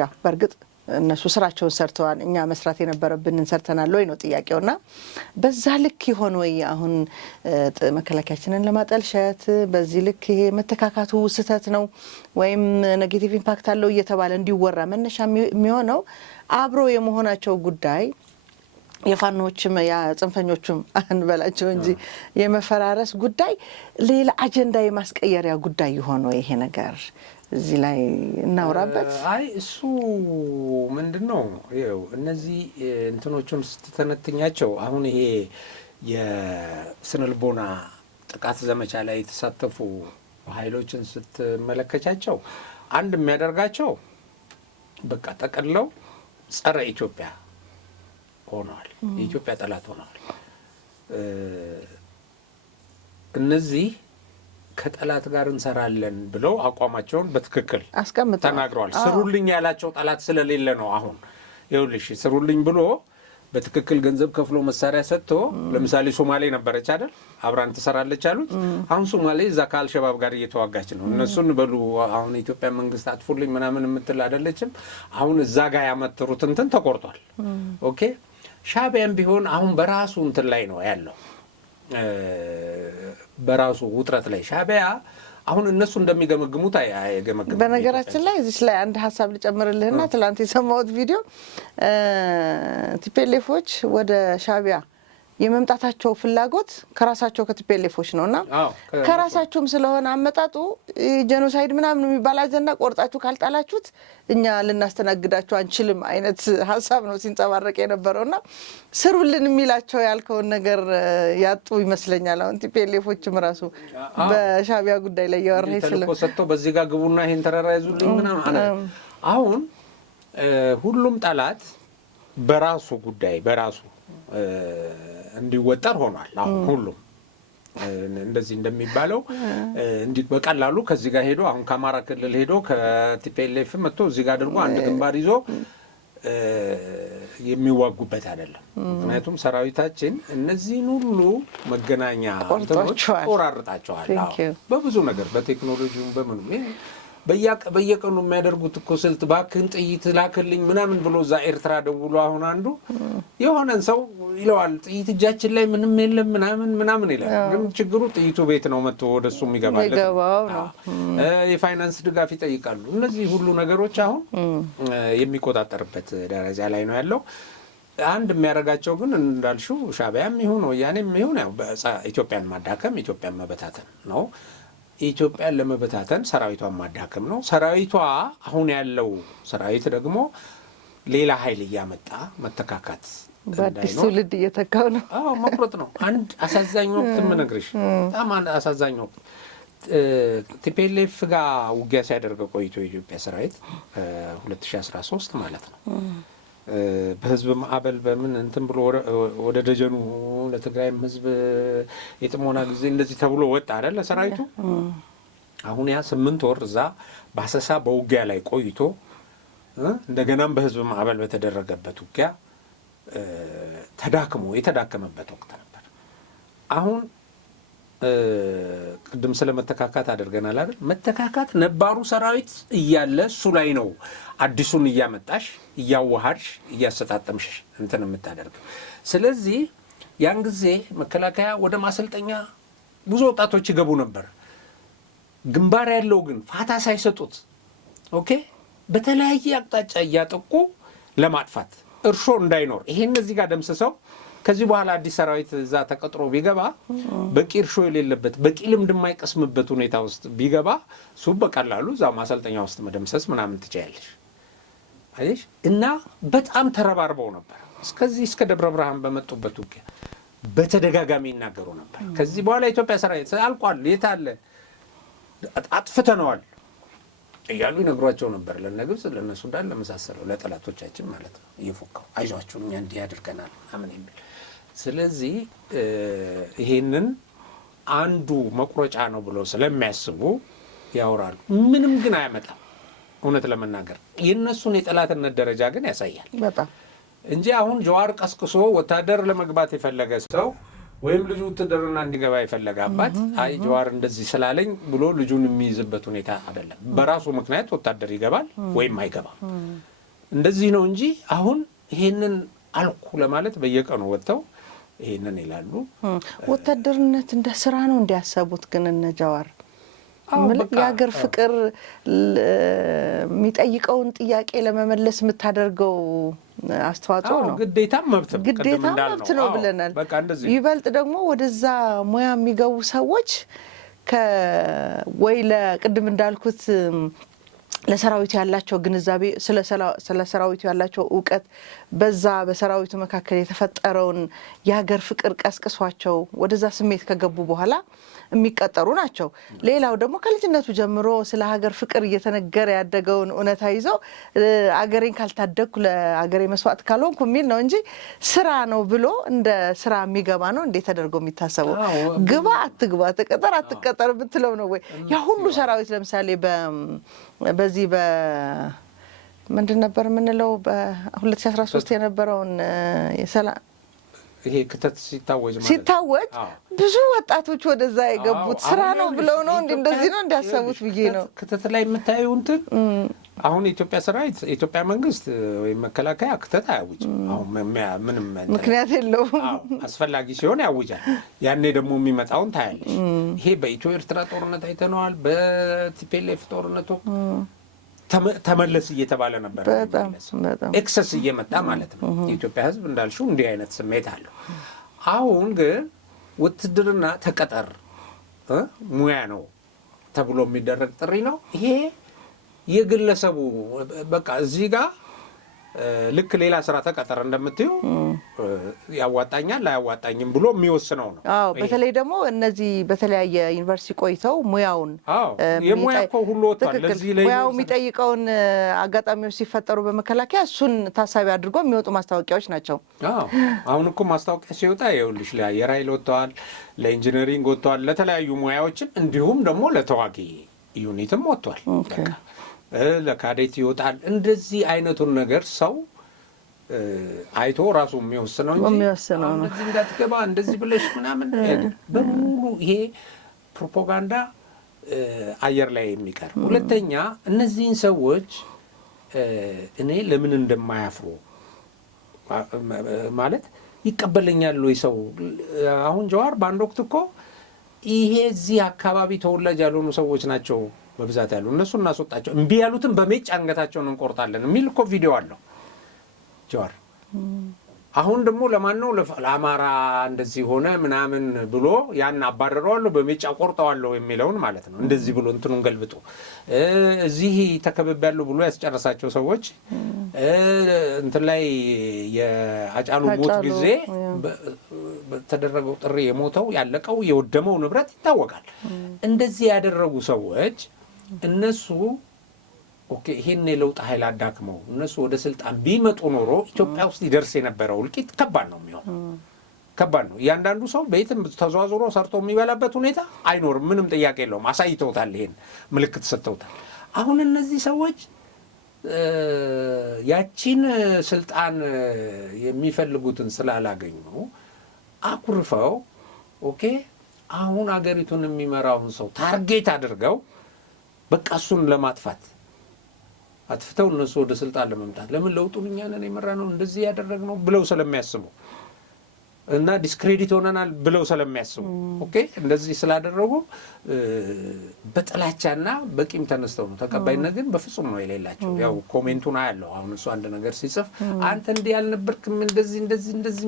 ያው በእርግጥ እነሱ ስራቸውን ሰርተዋል፣ እኛ መስራት የነበረብንን ሰርተናል ወይ ነው ጥያቄውና በዛ ልክ ይሆን ወይ አሁን መከላከያችንን ለማጠልሸት በዚህ ልክ ይሄ መተካካቱ ስህተት ነው ወይም ኔጌቲቭ ኢምፓክት አለው እየተባለ እንዲወራ መነሻ የሚሆነው አብሮ የመሆናቸው ጉዳይ የፋኖችም የጽንፈኞችም አንበላቸው እንጂ የመፈራረስ ጉዳይ ሌላ አጀንዳ የማስቀየሪያ ጉዳይ ይሆን ወይ ይሄ ነገር? እዚህ ላይ እናውራበት። አይ እሱ ምንድነው ይኸው እነዚህ እንትኖቹን ስትተነትኛቸው አሁን ይሄ የስነልቦና ጥቃት ዘመቻ ላይ የተሳተፉ ኃይሎችን ስትመለከቻቸው አንድ የሚያደርጋቸው በቃ ጠቅልለው ጸረ ኢትዮጵያ ሆነዋል፣ የኢትዮጵያ ጠላት ሆነዋል። እነዚህ ከጠላት ጋር እንሰራለን ብለው አቋማቸውን በትክክል ተናግረዋል። ስሩልኝ ያላቸው ጠላት ስለሌለ ነው። አሁን ይኸውልሽ ስሩልኝ ብሎ በትክክል ገንዘብ ከፍሎ መሳሪያ ሰጥቶ ለምሳሌ ሶማሌ ነበረች አይደል አብራን ትሰራለች አሉት። አሁን ሶማሌ እዛ ከአልሸባብ ጋር እየተዋጋች ነው። እነሱን በሉ አሁን የኢትዮጵያ መንግስት አጥፉልኝ ምናምን የምትል አይደለችም። አሁን እዛ ጋር ያመተሩት እንትን ተቆርጧል። ኦኬ ሻዕቢያም ቢሆን አሁን በራሱ እንትን ላይ ነው ያለው፣ በራሱ ውጥረት ላይ ሻዕቢያ አሁን እነሱ እንደሚገመግሙት አይገመግሙም። በነገራችን ላይ እዚህ ላይ አንድ ሀሳብ ልጨምርልህና ትላንት የሰማሁት ቪዲዮ ቲፒኤልኤፎች ወደ ሻዕቢያ የመምጣታቸው ፍላጎት ከራሳቸው ከቲፒኤልኤፎች ነውና ከራሳቸውም ስለሆነ አመጣጡ ጄኖሳይድ ምናምን የሚባል አጀንዳ ቆርጣችሁ ካልጣላችሁት እኛ ልናስተናግዳችሁ አንችልም አይነት ሐሳብ ነው ሲንጸባረቅ የነበረውና ስሩልን የሚላቸው ያልከውን ነገር ያጡ ይመስለኛል። አሁን ቲፒኤልኤፎችም ራሱ በሻቢያ ጉዳይ ላይ ያወራይ ስለኮ ሰጥተው በዚህ ጋር ግቡና ይሄን ተራራይዙልኝ ምናምን አሁን ሁሉም ጠላት በራሱ ጉዳይ በራሱ እንዲወጠር ሆኗል። አሁን ሁሉም እንደዚህ እንደሚባለው እንዲህ በቀላሉ ከዚህ ጋር ሄዶ አሁን ከአማራ ክልል ሄዶ ከቲፒኤልኤፍ መጥቶ እዚህ ጋር አድርጎ አንድ ግንባር ይዞ የሚዋጉበት አይደለም። ምክንያቱም ሰራዊታችን እነዚህን ሁሉ መገናኛ ቆራርጣቸዋል። በብዙ ነገር በቴክኖሎጂው በምንም በየቀኑ የሚያደርጉት እኮ ስልት ባክን ጥይት ላክልኝ ምናምን ብሎ እዛ ኤርትራ ደውሎ አሁን አንዱ የሆነን ሰው ይለዋል ጥይት እጃችን ላይ ምንም የለም ምናምን ይላል። ግን ችግሩ ጥይቱ ቤት ነው መጥቶ ወደሱ የሚገባለት ነው። የፋይናንስ ድጋፍ ይጠይቃሉ። እነዚህ ሁሉ ነገሮች አሁን የሚቆጣጠርበት ደረጃ ላይ ነው ያለው። አንድ የሚያደርጋቸው ግን እንዳልሽው ሻቢያም ይሁን ወያኔም ይሁን ያው ኢትዮጵያን ማዳከም ኢትዮጵያን መበታተን ነው። ኢትዮጵያን ለመበታተን ሰራዊቷን ማዳከም ነው። ሰራዊቷ አሁን ያለው ሰራዊት ደግሞ ሌላ ኃይል እያመጣ መተካካት በአዲስ ትውልድ እየተካው ነው። መቁረጥ ነው። አንድ አሳዛኝ ወቅት የምነግርሽ በጣም አሳዛኝ ወቅት ቲፒኤልኤፍ ጋር ውጊያ ሲያደርግ ቆይቶ የኢትዮጵያ ሰራዊት 2013 ማለት ነው። በህዝብ ማዕበል በምን እንትን ብሎ ወደ ደጀኑ ለትግራይም ህዝብ የጥሞና ጊዜ እንደዚህ ተብሎ ወጣ አይደል ሰራዊቱ። አሁን ያ 8 ወር እዛ ባሰሳ በውጊያ ላይ ቆይቶ እንደገናም በህዝብ ማዕበል በተደረገበት ውጊያ የተዳከመበት ወቅት ነበር። አሁን ቅድም ስለ መተካካት አድርገናል አይደል? መተካካት ነባሩ ሰራዊት እያለ እሱ ላይ ነው አዲሱን እያመጣሽ እያዋሃድሽ እያሰጣጠምሽ እንትን የምታደርግ። ስለዚህ ያን ጊዜ መከላከያ ወደ ማሰልጠኛ ብዙ ወጣቶች ይገቡ ነበር። ግንባር ያለው ግን ፋታ ሳይሰጡት በተለያየ አቅጣጫ እያጠቁ ለማጥፋት እርሾ እንዳይኖር ይሄን እዚህ ጋር ደምስሰው ከዚህ በኋላ አዲስ ሰራዊት እዛ ተቀጥሮ ቢገባ በቂ እርሾ የሌለበት በቂ ልምድ የማይቀስምበት ሁኔታ ውስጥ ቢገባ እሱ በቀላሉ እዛ ማሰልጠኛ ውስጥ መደምሰስ ምናምን ትችያለሽ አይሽ። እና በጣም ተረባርበው ነበር። እስከ ደብረ ብርሃን በመጡበት ውጊያ በተደጋጋሚ ይናገሩ ነበር። ከዚህ በኋላ ኢትዮጵያ ሰራዊት አልቋል፣ የት አለ፣ አጥፍተነዋል እያሉ ይነግሯቸው ነበር። ለነግብጽ ለነ ሱዳን ለመሳሰለው ለጠላቶቻችን ማለት ነው። እየፎካው አይዟችሁ እኛ እንዲህ ያድርገናል አምን የሚል። ስለዚህ ይሄንን አንዱ መቁረጫ ነው ብለው ስለሚያስቡ ያወራሉ። ምንም ግን አያመጣም። እውነት ለመናገር የእነሱን የጠላትነት ደረጃ ግን ያሳያል በጣም እንጂ አሁን ጀዋር ቀስቅሶ ወታደር ለመግባት የፈለገ ሰው ወይም ልጁ ውትድርና እንዲገባ የፈለገ አባት አይ ጀዋር እንደዚህ ስላለኝ ብሎ ልጁን የሚይዝበት ሁኔታ አይደለም። በራሱ ምክንያት ወታደር ይገባል ወይም አይገባም። እንደዚህ ነው እንጂ አሁን ይሄንን አልኩ ለማለት በየቀኑ ወጥተው ይሄንን ይላሉ። ወታደርነት እንደ ስራ ነው እንዲያሰቡት ግን እነ ጀዋር የሀገር ፍቅር የሚጠይቀውን ጥያቄ ለመመለስ የምታደርገው አስተዋጽኦ ነው። ግዴታም መብት ነው ብለናል። ይበልጥ ደግሞ ወደዛ ሙያ የሚገቡ ሰዎች ወይ ለቅድም እንዳልኩት ለሰራዊቱ ያላቸው ግንዛቤ ስለ ሰራዊቱ ያላቸው ዕውቀት በዛ በሰራዊቱ መካከል የተፈጠረውን የሀገር ፍቅር ቀስቅሷቸው ወደዛ ስሜት ከገቡ በኋላ የሚቀጠሩ ናቸው። ሌላው ደግሞ ከልጅነቱ ጀምሮ ስለ ሀገር ፍቅር እየተነገረ ያደገውን እውነታ ይዞ አገሬን ካልታደግኩ ለአገሬ መስዋዕት ካልሆንኩ የሚል ነው እንጂ ስራ ነው ብሎ እንደ ስራ የሚገባ ነው እንዴ ተደርጎ የሚታሰበው? ግባ አትግባ ተቀጠር አትቀጠር ብትለው ነው ወይ? ያ ሁሉ ሰራዊት ለምሳሌ በዚህ ምንድን ነበር የምንለው በ2013 የነበረውን የሰላም ይሄ ክተት ሲታወጅ ብዙ ወጣቶች ወደዛ የገቡት ስራ ነው ብለው ነው እንደዚህ ነው እንዲያሰቡት ብዬ ነው። ክተት ላይ የምታየው እንትን አሁን የኢትዮጵያ ሰራዊት የኢትዮጵያ መንግስት ወይም መከላከያ ክተት አያውጅም። አሁን ምንም ምክንያት የለውም። አስፈላጊ ሲሆን ያውጃል። ያኔ ደግሞ የሚመጣውን ታያለሽ። ይሄ በኢትዮ ኤርትራ ጦርነት አይተነዋል። በቲፒኤልኤፍ ጦርነቱ ተመለስ እየተባለ ነበር። ኤክሰስ እየመጣ ማለት ነው። የኢትዮጵያ ሕዝብ እንዳልሽው እንዲህ አይነት ስሜት አለው። አሁን ግን ውትድርና ተቀጠር ሙያ ነው ተብሎ የሚደረግ ጥሪ ነው። ይሄ የግለሰቡ በቃ እዚህ ጋር ልክ ሌላ ስራ ተቀጠረ እንደምትዩ ያዋጣኛል ላያዋጣኝም ብሎ የሚወስነው ነው። አዎ በተለይ ደግሞ እነዚህ በተለያየ ዩኒቨርሲቲ ቆይተው ሙያውን የሙያ እኮ ሁሉ ወጥቷል። ለዚህ ላይ ሙያው የሚጠይቀውን አጋጣሚዎች ሲፈጠሩ በመከላከያ እሱን ታሳቢ አድርጎ የሚወጡ ማስታወቂያዎች ናቸው። አሁን እኮ ማስታወቂያ ሲወጣ ይኸውልሽ ለአየር ኃይል ወጥተዋል፣ ለኢንጂነሪንግ ወጥተዋል፣ ለተለያዩ ሙያዎችን እንዲሁም ደግሞ ለተዋጊ ዩኒትም ወጥቷል። ለካዴት ይወጣል። እንደዚህ አይነቱን ነገር ሰው አይቶ ራሱ የሚወስነው እንጂ እንደዚህ እንዳትገባ እንደዚህ ብለሽ ምናምን በሙሉ ይሄ ፕሮፓጋንዳ አየር ላይ የሚቀር። ሁለተኛ እነዚህን ሰዎች እኔ ለምን እንደማያፍሩ ማለት ይቀበለኛል ወይ ሰው። አሁን ጀዋር በአንድ ወቅት እኮ ይሄ እዚህ አካባቢ ተወላጅ ያልሆኑ ሰዎች ናቸው በብዛት ያሉ እነሱ እናስወጣቸው እምቢ ያሉትን በሜጭ አንገታቸውን እንቆርጣለን የሚል እኮ ቪዲዮ አለው ጀዋር። አሁን ደግሞ ለማን ነው ለአማራ እንደዚህ ሆነ ምናምን ብሎ ያን አባረረዋለሁ በሜጭ አቆርጠዋለሁ የሚለውን ማለት ነው። እንደዚህ ብሎ እንትኑን ገልብጦ እዚህ ተከበባለሁ ብሎ ያስጨረሳቸው ሰዎች እንትን ላይ የአጫሉ ሞት ጊዜ በተደረገው ጥሪ የሞተው ያለቀው የወደመው ንብረት ይታወቃል። እንደዚህ ያደረጉ ሰዎች እነሱ ኦኬ ይሄን የለውጥ ኃይል አዳክመው እነሱ ወደ ስልጣን ቢመጡ ኖሮ ኢትዮጵያ ውስጥ ይደርስ የነበረው እልቂት ከባድ ነው የሚሆነው። ከባድ ነው። እያንዳንዱ ሰው ቤትም ተዟዙሮ ሰርቶ የሚበላበት ሁኔታ አይኖርም። ምንም ጥያቄ የለውም። አሳይተውታል። ይሄን ምልክት ሰጥተውታል። አሁን እነዚህ ሰዎች ያቺን ስልጣን የሚፈልጉትን ስላላገኙ አኩርፈው ኦኬ አሁን አገሪቱን የሚመራውን ሰው ታርጌት አድርገው በቃ እሱን ለማጥፋት አጥፍተው እነሱ ወደ ስልጣን ለመምጣት ለምን ለውጡን እኛ ነን የመራነው እንደዚህ ያደረግነው ብለው ስለሚያስቡ እና ዲስክሬዲት ሆነናል ብለው ስለሚያስቡ ኦኬ እንደዚህ ስላደረጉ በጥላቻና በቂም ተነስተው ነው። ተቀባይነት ግን በፍጹም ነው የሌላቸው። ያው ኮሜንቱን አያለው አሁን እሱ አንድ ነገር ሲጽፍ አንተ እንዲህ ያልነበርክም እንደዚህ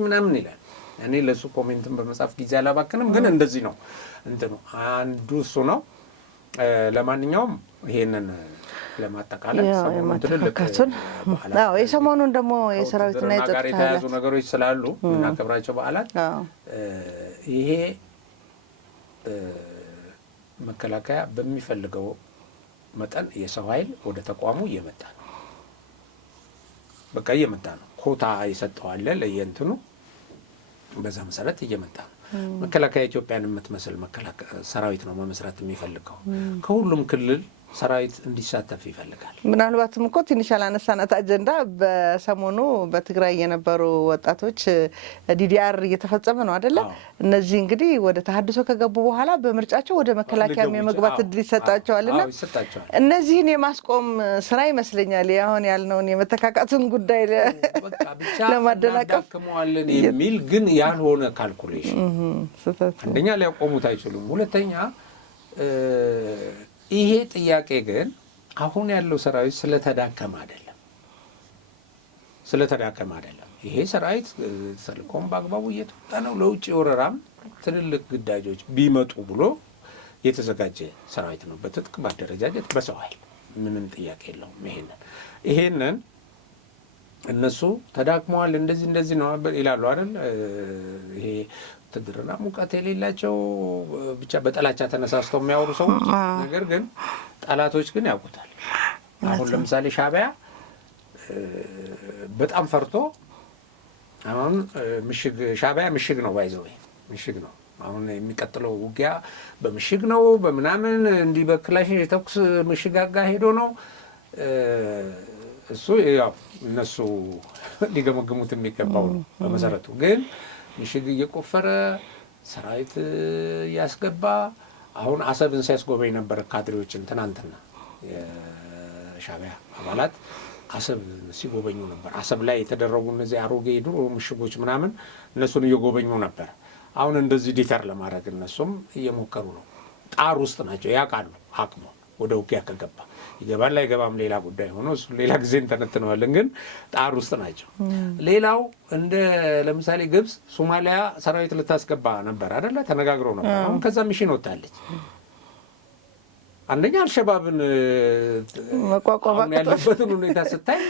ምናምን ይላል። እኔ ለሱ ኮሜንትን በመጻፍ ጊዜ አላባክንም፣ ግን እንደዚህ ነው እንትኑ አንዱ እሱ ነው። ለማንኛውም ይሄንን ለማጠቃለል የሰሞኑን ደግሞ የሰራዊትና የጸጥታ የተያዙ ነገሮች ስላሉ እናከብራቸው በዓላት ይሄ መከላከያ በሚፈልገው መጠን የሰው ኃይል ወደ ተቋሙ እየመጣ ነው። በቃ እየመጣ ነው። ኮታ ይሰጠዋል ለየእንትኑ በዛ መሰረት እየመጣ ነው። መከላከያ ኢትዮጵያን የምትመስል መከላከያ ሰራዊት ነው መመስረት የሚፈልገው። ከሁሉም ክልል ሰራዊት እንዲሳተፍ ይፈልጋል። ምናልባትም እኮ ትንሽ ያላነሳናት አጀንዳ በሰሞኑ በትግራይ የነበሩ ወጣቶች ዲዲአር እየተፈጸመ ነው አይደለ? እነዚህ እንግዲህ ወደ ተሐድሶ ከገቡ በኋላ በምርጫቸው ወደ መከላከያም የመግባት እድል ይሰጣቸዋልና እነዚህን የማስቆም ስራ ይመስለኛል አሁን ያልነውን የመተካካቱን ጉዳይ ለማደናቀፍ ከመዋለን የሚል ግን ያልሆነ ካልኩሌሽን አንደኛ ሊያቆሙት አይችሉም። ሁለተኛ ይሄ ጥያቄ ግን አሁን ያለው ሰራዊት ስለተዳከመ አይደለም። ይሄ ሰራዊት ተልእኮም በአግባቡ እየተወጣ ነው። ለውጭ ወረራም ትልልቅ ግዳጆች ቢመጡ ብሎ የተዘጋጀ ሰራዊት ነው። በትጥቅ ባደረጃጀት በሰው ኃይል ምንም ጥያቄ የለውም። ይሄንን እነሱ ተዳክመዋል እንደዚህ ነው ይላሉ አይደል? ይሄ ውትድርና ሙቀት የሌላቸው ብቻ በጠላቻ ተነሳስተው የሚያወሩ ሰዎች፣ ነገር ግን ጠላቶች ግን ያውቁታል። አሁን ለምሳሌ ሻዕቢያ በጣም ፈርቶ አሁን ሻዕቢያ ምሽግ ነው ባይዘው ምሽግ ነው። አሁን የሚቀጥለው ውጊያ በምሽግ ነው በምናምን እንዲህ በክላሽ የተኩስ ምሽጋጋ ሄዶ ነው። እሱ ያው እነሱ ሊገመግሙት የሚገባው ነው። በመሰረቱ ግን ምሽግ እየቆፈረ ሰራዊት እያስገባ አሁን አሰብን ሲያስጎበኝ ነበር። ካድሬዎችን ትናንትና የሻዕቢያ አባላት አሰብ ሲጎበኙ ነበር። አሰብ ላይ የተደረጉ እነዚህ አሮጌ ድሮ ምሽጎች ምናምን እነሱን እየጎበኙ ነበር። አሁን እንደዚህ ዲተር ለማድረግ እነሱም እየሞከሩ ነው። ጣር ውስጥ ናቸው፣ ያውቃሉ አቅሙ ወደ ውጊያ ከገባ ይገባል አይገባም ሌላ ጉዳይ ሆኖ እሱ ሌላ ጊዜ እንተነትነዋለን። ግን ጣር ውስጥ ናቸው። ሌላው እንደ ለምሳሌ ግብጽ ሶማሊያ ሰራዊት ልታስገባ ነበር አይደለ? ተነጋግረው ነበር። አሁን ከዛ ሚሽን ወጣለች። አንደኛ አልሸባብን መቋቋም ያለበትን ሁኔታ ስታይ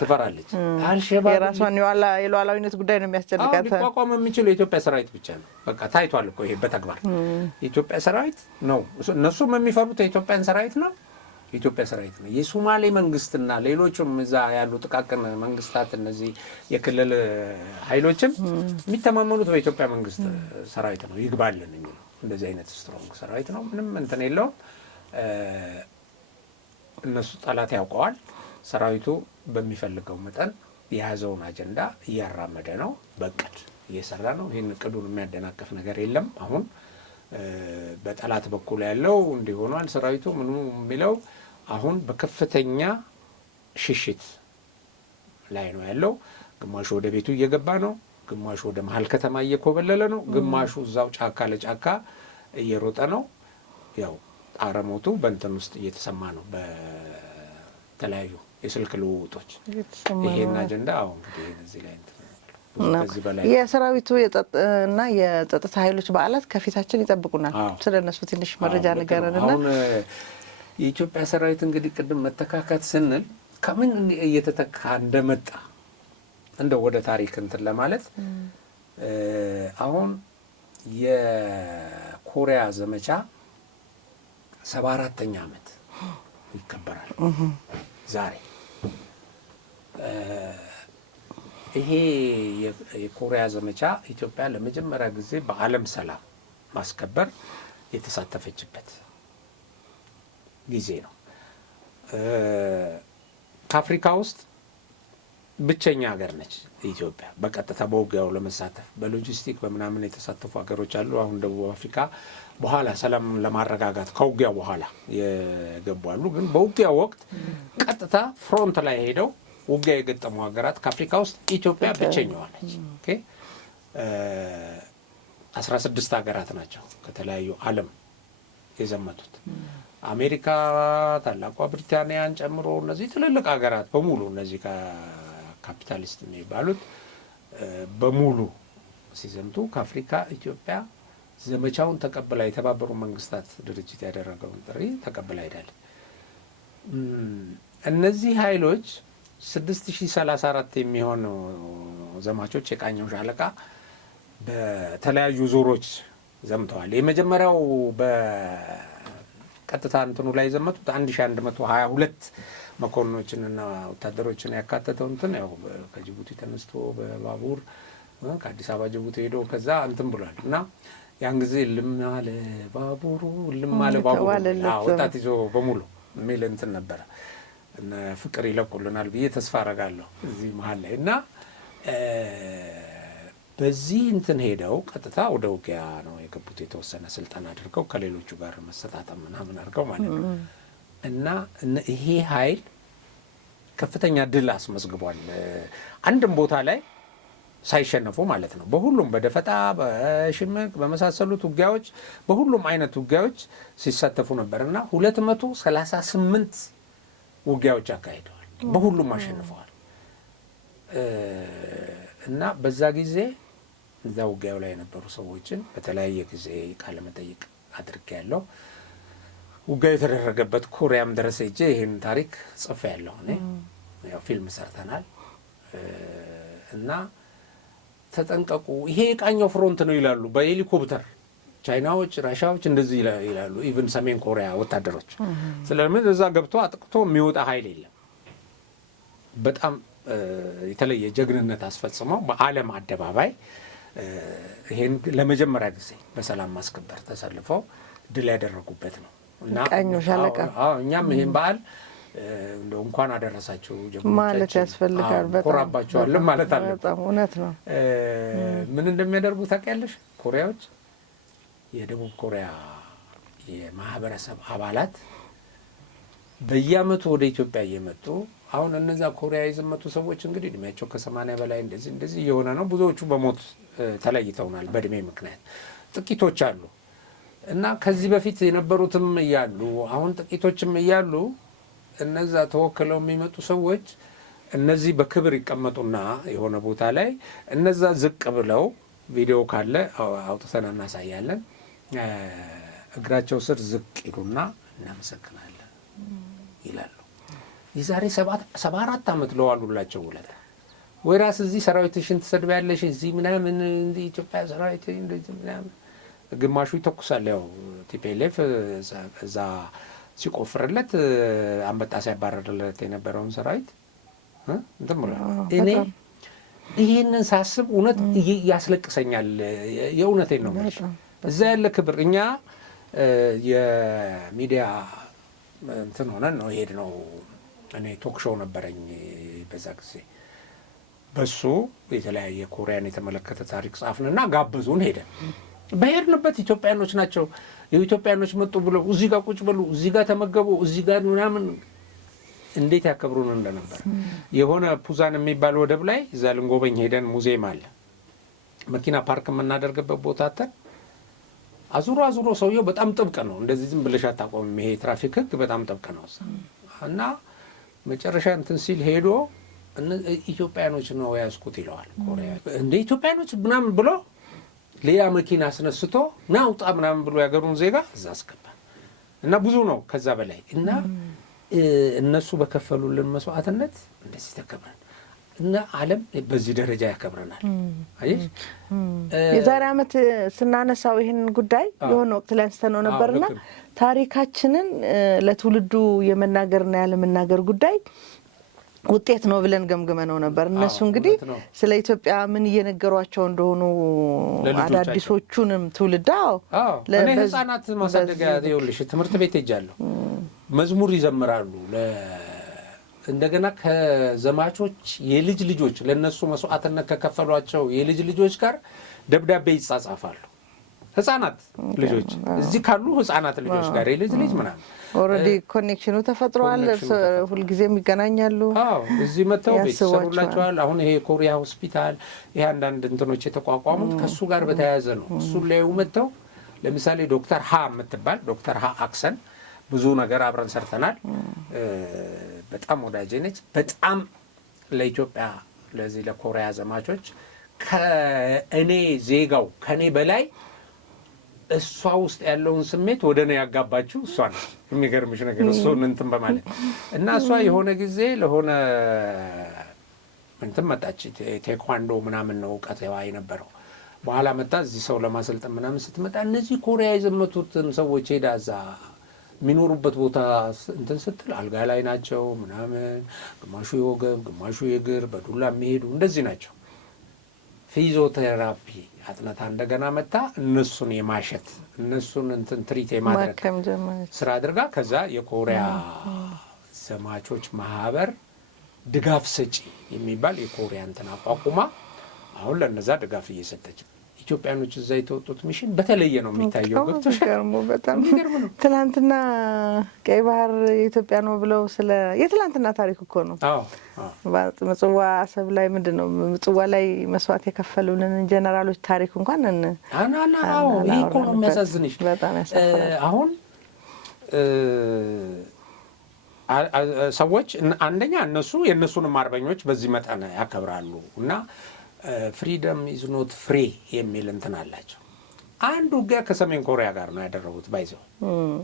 ትፈራለች። አልሸባብ የራሷን የሉዓላዊነት ጉዳይ ነው የሚያስጨንቃት። ሊቋቋም የሚችለው የኢትዮጵያ ሰራዊት ብቻ ነው። በቃ ታይቷል እኮ ይሄ በተግባር የኢትዮጵያ ሰራዊት ነው። እነሱም የሚፈሩት የኢትዮጵያን ሰራዊት ነው። የኢትዮጵያ ሰራዊት ነው። የሶማሌ መንግስትና ሌሎችም እዛ ያሉ ጥቃቅን መንግስታት እነዚህ የክልል ኃይሎችም የሚተማመኑት በኢትዮጵያ መንግስት ሰራዊት ነው። ይግባልን እንጂ እንደዚህ አይነት ስትሮንግ ሰራዊት ነው። ምንም እንትን የለውም። እነሱ ጠላት ያውቀዋል። ሰራዊቱ በሚፈልገው መጠን የያዘውን አጀንዳ እያራመደ ነው። በእቅድ እየሰራ ነው። ይህን እቅዱን የሚያደናቅፍ ነገር የለም። አሁን በጠላት በኩል ያለው እንዲሆኗል ሰራዊቱ ምኑ የሚለው አሁን በከፍተኛ ሽሽት ላይ ነው ያለው። ግማሹ ወደ ቤቱ እየገባ ነው። ግማሹ ወደ መሀል ከተማ እየኮበለለ ነው። ግማሹ እዛው ጫካ ለጫካ እየሮጠ ነው። ያው አረሞቱ በእንትን ውስጥ እየተሰማ ነው፣ በተለያዩ የስልክ ልውውጦች ይሄን አጀንዳ አሁን እንግዲህ እዚህ ላይ የሰራዊቱ እና የጸጥታ ኃይሎች በዓላት ከፊታችን ይጠብቁናል። ስለ እነሱ ትንሽ መረጃ ንገረንና። አሁን የኢትዮጵያ ሰራዊት እንግዲህ ቅድም መተካካት ስንል ከምን እየተተካ እንደመጣ እንደ ወደ ታሪክ እንትን ለማለት አሁን የኮሪያ ዘመቻ 74ኛ ዓመት ይከበራል ዛሬ። ይሄ የኮሪያ ዘመቻ ኢትዮጵያ ለመጀመሪያ ጊዜ በዓለም ሰላም ማስከበር የተሳተፈችበት ጊዜ ነው። ከአፍሪካ ውስጥ ብቸኛ ሀገር ነች ኢትዮጵያ በቀጥታ በውጊያው ለመሳተፍ። በሎጂስቲክ በምናምን የተሳተፉ ሀገሮች አሉ። አሁን ደቡብ አፍሪካ በኋላ ሰላም ለማረጋጋት ከውጊያው በኋላ የገቡ አሉ። ግን በውጊያው ወቅት ቀጥታ ፍሮንት ላይ ሄደው ውጊያ የገጠሙ ሀገራት ከአፍሪካ ውስጥ ኢትዮጵያ ብቸኛዋ ነች። 16 ሀገራት ናቸው ከተለያዩ ዓለም የዘመቱት። አሜሪካ፣ ታላቋ ብሪታንያን ጨምሮ እነዚህ ትልልቅ ሀገራት በሙሉ እነዚህ ካፒታሊስት የሚባሉት በሙሉ ሲዘምቱ ከአፍሪካ ኢትዮጵያ ዘመቻውን ተቀብላ የተባበሩ መንግስታት ድርጅት ያደረገውን ጥሪ ተቀብላ ሄዳለች። እነዚህ ኃይሎች 6034 የሚሆኑ ዘማቾች የቃኘው ሻለቃ በተለያዩ ዙሮች ዘምተዋል። የመጀመሪያው በቀጥታ እንትኑ ላይ ዘመቱት 1122 መኮንኖችንና ወታደሮችን ያካተተው እንትን ያው ከጅቡቲ ተነስቶ በባቡር ከአዲስ አበባ ጅቡቲ ሄዶ ከዛ እንትን ብሏል እና ያን ጊዜ ልም አለ ባቡሩ ወጣት ይዞ በሙሉ የሚል እንትን ነበረ። እነ ፍቅር ይለቁልናል ብዬ ተስፋ አረጋለሁ እዚህ መሀል ላይ እና በዚህ እንትን ሄደው ቀጥታ ወደ ውጊያ ነው የገቡት። የተወሰነ ስልጠና አድርገው ከሌሎቹ ጋር መሰጣጠም ምናምን አድርገው ማለት ነው እና ይሄ ኃይል ከፍተኛ ድል አስመዝግቧል። አንድም ቦታ ላይ ሳይሸነፉ ማለት ነው። በሁሉም በደፈጣ በሽምቅ በመሳሰሉት ውጊያዎች በሁሉም አይነት ውጊያዎች ሲሳተፉ ነበርና 238 ውጊያዎች አካሂደዋል። በሁሉም አሸንፈዋል። እና በዛ ጊዜ እዛ ውጊያው ላይ የነበሩ ሰዎችን በተለያየ ጊዜ ቃለ መጠይቅ አድርጌያለሁ። ውጊያው የተደረገበት ኮሪያም ድረስ ሄጄ ይህን ታሪክ ጽፌያለሁ። እኔ ያው ፊልም ሰርተናል እና ተጠንቀቁ፣ ይሄ የቃኘው ፍሮንት ነው ይላሉ በሄሊኮፕተር ቻይናዎች፣ ራሻዎች እንደዚህ ይላሉ። ኢቭን ሰሜን ኮሪያ ወታደሮች ስለምን እዛ ገብቶ አጥቅቶ የሚወጣ ኃይል የለም። በጣም የተለየ ጀግንነት አስፈጽመው በዓለም አደባባይ ይሄን ለመጀመሪያ ጊዜ በሰላም ማስከበር ተሰልፈው ድል ያደረጉበት ነው እና ቃኘው ሻለቃ እኛም ይሄን በዓል እንደው እንኳን አደረሳችሁ ማለት ያስፈልጋል። በጣም ኮራባቸዋለን ማለት አለ። በጣም እውነት ነው። ምን እንደሚያደርጉ ታውቂያለሽ? ኮሪያዎች የደቡብ ኮሪያ የማህበረሰብ አባላት በየዓመቱ ወደ ኢትዮጵያ እየመጡ አሁን እነዛ ኮሪያ የዘመቱ ሰዎች እንግዲህ እድሜያቸው ከ80 በላይ እንደዚህ እየሆነ ነው። ብዙዎቹ በሞት ተለይተውናል በእድሜ ምክንያት። ጥቂቶች አሉ እና ከዚህ በፊት የነበሩትም እያሉ አሁን ጥቂቶችም እያሉ እነዛ ተወክለው የሚመጡ ሰዎች እነዚህ በክብር ይቀመጡና የሆነ ቦታ ላይ እነዛ ዝቅ ብለው ቪዲዮ ካለ አውጥተን እናሳያለን። እግራቸው ስር ዝቅ ይሉና እናመሰግናለን ይላሉ። የዛሬ 74 ዓመት ለዋሉላቸው ውለታ ወይ ራስ እዚህ ሰራዊትሽን ትሰድቢያለሽ እዚህ ምናምን እንዲህ ኢትዮጵያ ሰራዊት እንደዚህ ምናምን ግማሹ ይተኩሳል። ያው ቲፒኤልኤፍ እዛ ሲቆፍርለት አንበጣ ሲያባረርለት የነበረውን ሰራዊት እንትን ብሎ እኔ ይህንን ሳስብ እውነት ያስለቅሰኛል። የእውነቴን ነው ማለት እዛ ያለ ክብር እኛ የሚዲያ እንትን ሆነን ነው ሄድ ነው። እኔ ቶክ ሾው ነበረኝ በዛ ጊዜ በሱ የተለያየ ኮሪያን የተመለከተ ታሪክ ጻፍንና ጋበዙን። ሄደን በሄድንበት ኢትዮጵያኖች ናቸው የኢትዮጵያኖች መጡ ብለው እዚህ ጋር ቁጭ ብሉ፣ እዚህ ጋር ተመገቡ፣ እዚህ ጋር ምናምን እንዴት ያከብሩን እንደነበር። የሆነ ፑዛን የሚባል ወደብ ላይ እዛ ልንጎበኝ ሄደን ሙዚየም አለ መኪና ፓርክ የምናደርግበት ቦታ አተን አዙሮ ሰውየው በጣም ጥብቅ ነው። እንደዚህ ዝም ብለሽ አታቆምም። ይሄ ትራፊክ ህግ በጣም ጥብቅ ነው እና መጨረሻ እንትን ሲል ሄዶ ኢትዮጵያኖች ነው ያዝኩት ይለዋል። ኮሪያ እንደ ኢትዮጵያኖች ምናምን ብሎ ሌላ መኪና አስነስቶ ናውጣ ምናምን ብሎ ያገሩን ዜጋ እዛ አስገባ እና ብዙ ነው ከዛ በላይ እና እነሱ በከፈሉልን መስዋዕትነት እንደዚህ ተከብረን እና ዓለም በዚህ ደረጃ ያከብረናል። አይሽ የዛሬ ዓመት ስናነሳው ይህንን ጉዳይ የሆነ ወቅት ላይ አንስተነው ነበርና ታሪካችንን ለትውልዱ የመናገርና ያለመናገር ጉዳይ ውጤት ነው ብለን ገምግመነው ነበር። እነሱ እንግዲህ ስለ ኢትዮጵያ ምን እየነገሯቸው እንደሆኑ አዳዲሶቹንም ትውልድ እኔ ህፃናት ማሳደጊያ ይኸውልሽ ትምህርት ቤት ሄጃለሁ። መዝሙር ይዘምራሉ። እንደገና ከዘማቾች የልጅ ልጆች ለነሱ መስዋዕትነት ከከፈሏቸው የልጅ ልጆች ጋር ደብዳቤ ይጻጻፋሉ። ህፃናት ልጆች እዚህ ካሉ ህፃናት ልጆች ጋር የልጅ ልጅ ምናምን ኦልሬዲ ኮኔክሽኑ ተፈጥሯል። ሁልጊዜም ይገናኛሉ። እዚህ መጥተው ቤተሰቡላቸዋል። አሁን ይሄ ኮሪያ ሆስፒታል ይሄ አንዳንድ እንትኖች የተቋቋሙት ከሱ ጋር በተያያዘ ነው። እሱን ላይ መጥተው ለምሳሌ ዶክተር ሀ የምትባል ዶክተር ሀ አክሰን ብዙ ነገር አብረን ሰርተናል። በጣም ወዳጄ ነች። በጣም ለኢትዮጵያ ለዚህ ለኮሪያ ዘማቾች ከእኔ ዜጋው ከኔ በላይ እሷ ውስጥ ያለውን ስሜት ወደ እኔ ያጋባችው እሷ ነች። የሚገርምሽ ነገር እሱን እንትን በማለት እና እሷ የሆነ ጊዜ ለሆነ እንትን መጣች። ቴኳንዶ ምናምን ነው እውቀት የነበረው። በኋላ መጣ እዚህ ሰው ለማሰልጠን ምናምን ስትመጣ እነዚህ ኮሪያ የዘመቱትን ሰዎች ሄዳ እዛ የሚኖሩበት ቦታ እንትን ስትል አልጋ ላይ ናቸው ምናምን፣ ግማሹ የወገብ ግማሹ የእግር በዱላ የሚሄዱ እንደዚህ ናቸው። ፊዚዮቴራፒ አጥነታ እንደገና መታ እነሱን የማሸት እነሱን እንትን ትሪት የማድረግ ስራ አድርጋ ከዛ የኮሪያ ዘማቾች ማህበር ድጋፍ ሰጪ የሚባል የኮሪያ እንትን አቋቁማ አሁን ለነዛ ድጋፍ እየሰጠች ኢትዮጵያኖች እዛ የተወጡት ሚሽን በተለየ ነው የሚታየው። በጣም ትናንትና ቀይ ባህር የኢትዮጵያ ነው ብለው ስለ የትላንትና ታሪክ እኮ ነው። ምጽዋ አሰብ ላይ ምንድን ነው ምጽዋ ላይ መስዋዕት የከፈሉልን ጀነራሎች ታሪክ እንኳን ይህ እኮ ነው የሚያሳዝንሽ። በጣም ያሳዝናል። አሁን ሰዎች አንደኛ እነሱ የእነሱንም አርበኞች በዚህ መጠን ያከብራሉ እና ፍሪደም ኢዝ ኖት ፍሪ የሚል እንትን አላቸው። አንድ ውጊያ ከሰሜን ኮሪያ ጋር ነው ያደረጉት። ባይዘው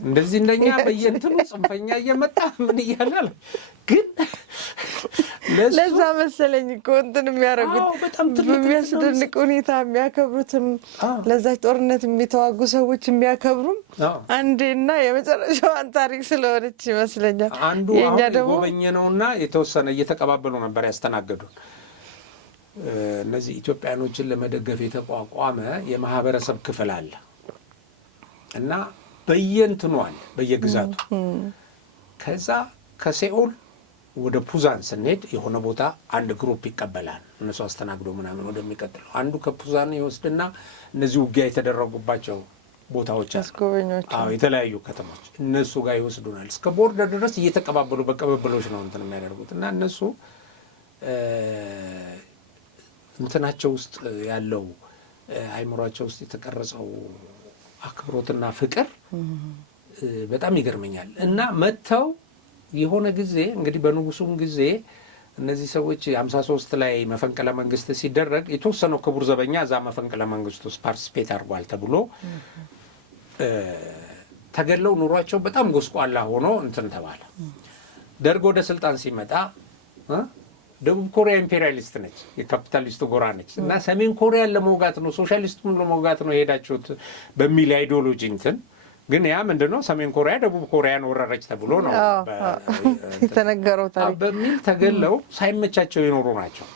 እንደዚህ እንደኛ በየእንትኑ ጽንፈኛ እየመጣ ምን እያላል ግን ለዛ መሰለኝ እኮ እንትን የሚያደርጉት በሚያስደንቅ ሁኔታ የሚያከብሩትም ለዛች ጦርነት የሚተዋጉ ሰዎች የሚያከብሩም አንዴና የመጨረሻዋን ታሪክ ስለሆነች ይመስለኛል። አንዱ አሁን የጎበኘ ነውና የተወሰነ እየተቀባበሉ ነበር ያስተናገዱን። እነዚህ ኢትዮጵያኖችን ለመደገፍ የተቋቋመ የማህበረሰብ ክፍል አለ እና በየእንትኑ አለ በየግዛቱ። ከዛ ከሴኦል ወደ ፑዛን ስንሄድ የሆነ ቦታ አንድ ግሩፕ ይቀበላል። እነሱ አስተናግዶ ምናምን ወደሚቀጥለው አንዱ ከፑዛን ይወስድና እነዚህ ውጊያ የተደረጉባቸው ቦታዎች አሉ፣ የተለያዩ ከተሞች እነሱ ጋር ይወስዱናል። እስከ ቦርደር ድረስ እየተቀባበሉ በቀበበሎች ነው እንትን የሚያደርጉት እና እነሱ እንትናቸው ውስጥ ያለው አይምሯቸው ውስጥ የተቀረጸው አክብሮትና ፍቅር በጣም ይገርመኛል። እና መጥተው የሆነ ጊዜ እንግዲህ በንጉሱም ጊዜ እነዚህ ሰዎች 53 ላይ መፈንቅለ መንግስት ሲደረግ የተወሰነው ክቡር ዘበኛ እዛ መፈንቅለ መንግስት ውስጥ ፓርቲስፔት አድርጓል ተብሎ ተገለው ኑሯቸው በጣም ጎስቋላ ሆኖ እንትን ተባለ። ደርግ ወደ ስልጣን ሲመጣ ደቡብ ኮሪያ ኢምፔሪያሊስት ነች፣ የካፒታሊስቱ ጎራ ነች እና ሰሜን ኮሪያን ለመውጋት ነው ሶሻሊስቱን ለመውጋት ነው የሄዳችሁት በሚል አይዲዮሎጂ እንትን ግን ያ ምንድነው ሰሜን ኮሪያ ደቡብ ኮሪያን ወረረች ተብሎ ነው የተነገረው ታሪክ በሚል ተገለው ሳይመቻቸው የኖሩ ናቸው።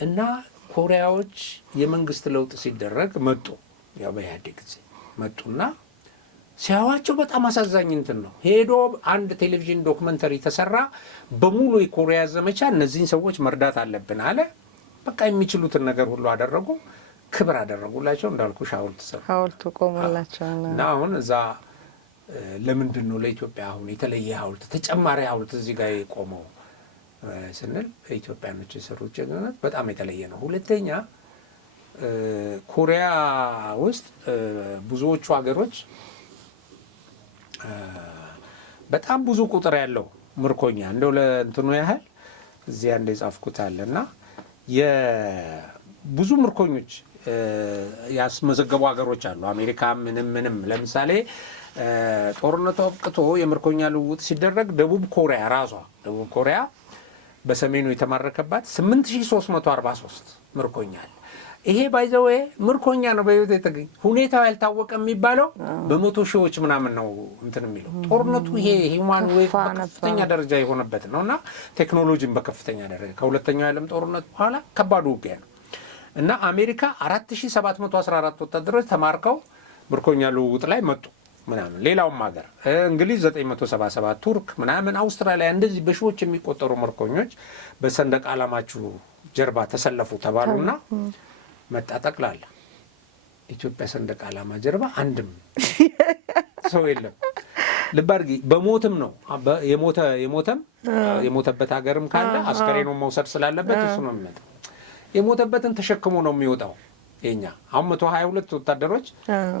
እና ኮሪያዎች የመንግስት ለውጥ ሲደረግ መጡ። ያው በኢህአዴግ ጊዜ መጡና ሲያዋቸው በጣም አሳዛኝ እንትን ነው። ሄዶ አንድ ቴሌቪዥን ዶክመንተሪ ተሰራ። በሙሉ የኮሪያ ዘመቻ እነዚህን ሰዎች መርዳት አለብን አለ። በቃ የሚችሉትን ነገር ሁሉ አደረጉ። ክብር አደረጉላቸው። እንዳልኩሽ ሐውልት ሰሩ፣ ሐውልት ቆሞላቸው እና አሁን እዛ ለምንድን ነው ለኢትዮጵያ አሁን የተለየ ሐውልት ተጨማሪ ሐውልት እዚህ ጋር የቆመው ስንል ኢትዮጵያኖች የሰሩት ጀግንነት በጣም የተለየ ነው። ሁለተኛ ኮሪያ ውስጥ ብዙዎቹ ሀገሮች በጣም ብዙ ቁጥር ያለው ምርኮኛ እንደው ለእንትኑ ያህል እዚያ እንደ ጻፍኩት አለና የብዙ ምርኮኞች ያስመዘገቡ ሀገሮች አሉ። አሜሪካ ምንም ለምሳሌ ጦርነቱ አብቅቶ የምርኮኛ ልውውጥ ሲደረግ ደቡብ ኮሪያ ራሷ ደቡብ ኮሪያ በሰሜኑ የተማረከባት 8343 ምርኮኛ አለ። ይሄ ባይዘው ምርኮኛ ነው በህይወት የተገኘ ሁኔታው ያልታወቀ የሚባለው በመቶ ሺዎች ምናምን ነው እንትን የሚለው ጦርነቱ ይሄ ሂውማን ዌቭ በከፍተኛ ደረጃ የሆነበት ነውና ቴክኖሎጂን በከፍተኛ ደረጃ ከሁለተኛው የዓለም ጦርነት በኋላ ከባድ ውጊያ ነው እና አሜሪካ 4714 ወታደሮች ተማርከው ምርኮኛ ልውውጥ ላይ መጡ ምናምን። ሌላውም ሀገር እንግሊዝ 977፣ ቱርክ ምናምን፣ አውስትራሊያ እንደዚህ በሺዎች የሚቆጠሩ ምርኮኞች በሰንደቅ ዓላማችሁ ጀርባ ተሰለፉ ተባሉና መጣ ጠቅላላ ኢትዮጵያ ሰንደቅ ዓላማ ጀርባ አንድም ሰው የለም። ልብ አድርጊ፣ በሞትም ነው የሞተበት ሀገርም ካለ አስከሬኑን መውሰድ ስላለበት እሱ ነው የሚመጣው። የሞተበትን ተሸክሞ ነው የሚወጣው። የኛ አሁን 122 ወታደሮች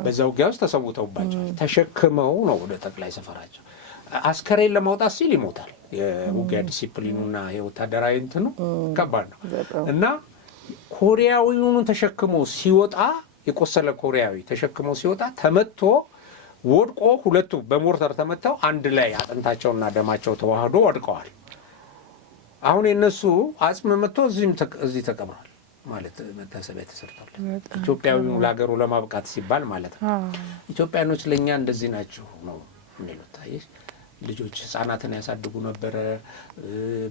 በዛ ውጊያ ውስጥ ተሰውተውባቸዋል። ተሸክመው ነው ወደ ጠቅላይ ሰፈራቸው። አስከሬን ለማውጣት ሲል ይሞታል። የውጊያ ዲሲፕሊኑና የወታደራዊ እንትኑ ከባድ ነው እና ኮሪያዊውን ተሸክሞ ሲወጣ የቆሰለ ኮሪያዊ ተሸክሞ ሲወጣ ተመቶ ወድቆ ሁለቱ በሞርተር ተመተው አንድ ላይ አጥንታቸውና ደማቸው ተዋህዶ ወድቀዋል። አሁን የነሱ አጽም መጥቶ እዚህ ተቀብሯል ማለት መታሰቢያ ተሰርቷል። ኢትዮጵያዊው ለሀገሩ ለማብቃት ሲባል ማለት ነው። ኢትዮጵያኖች ለኛ እንደዚህ ናቸው ነው የሚሉት። አየሽ ልጆች ህፃናትን ያሳድጉ ነበረ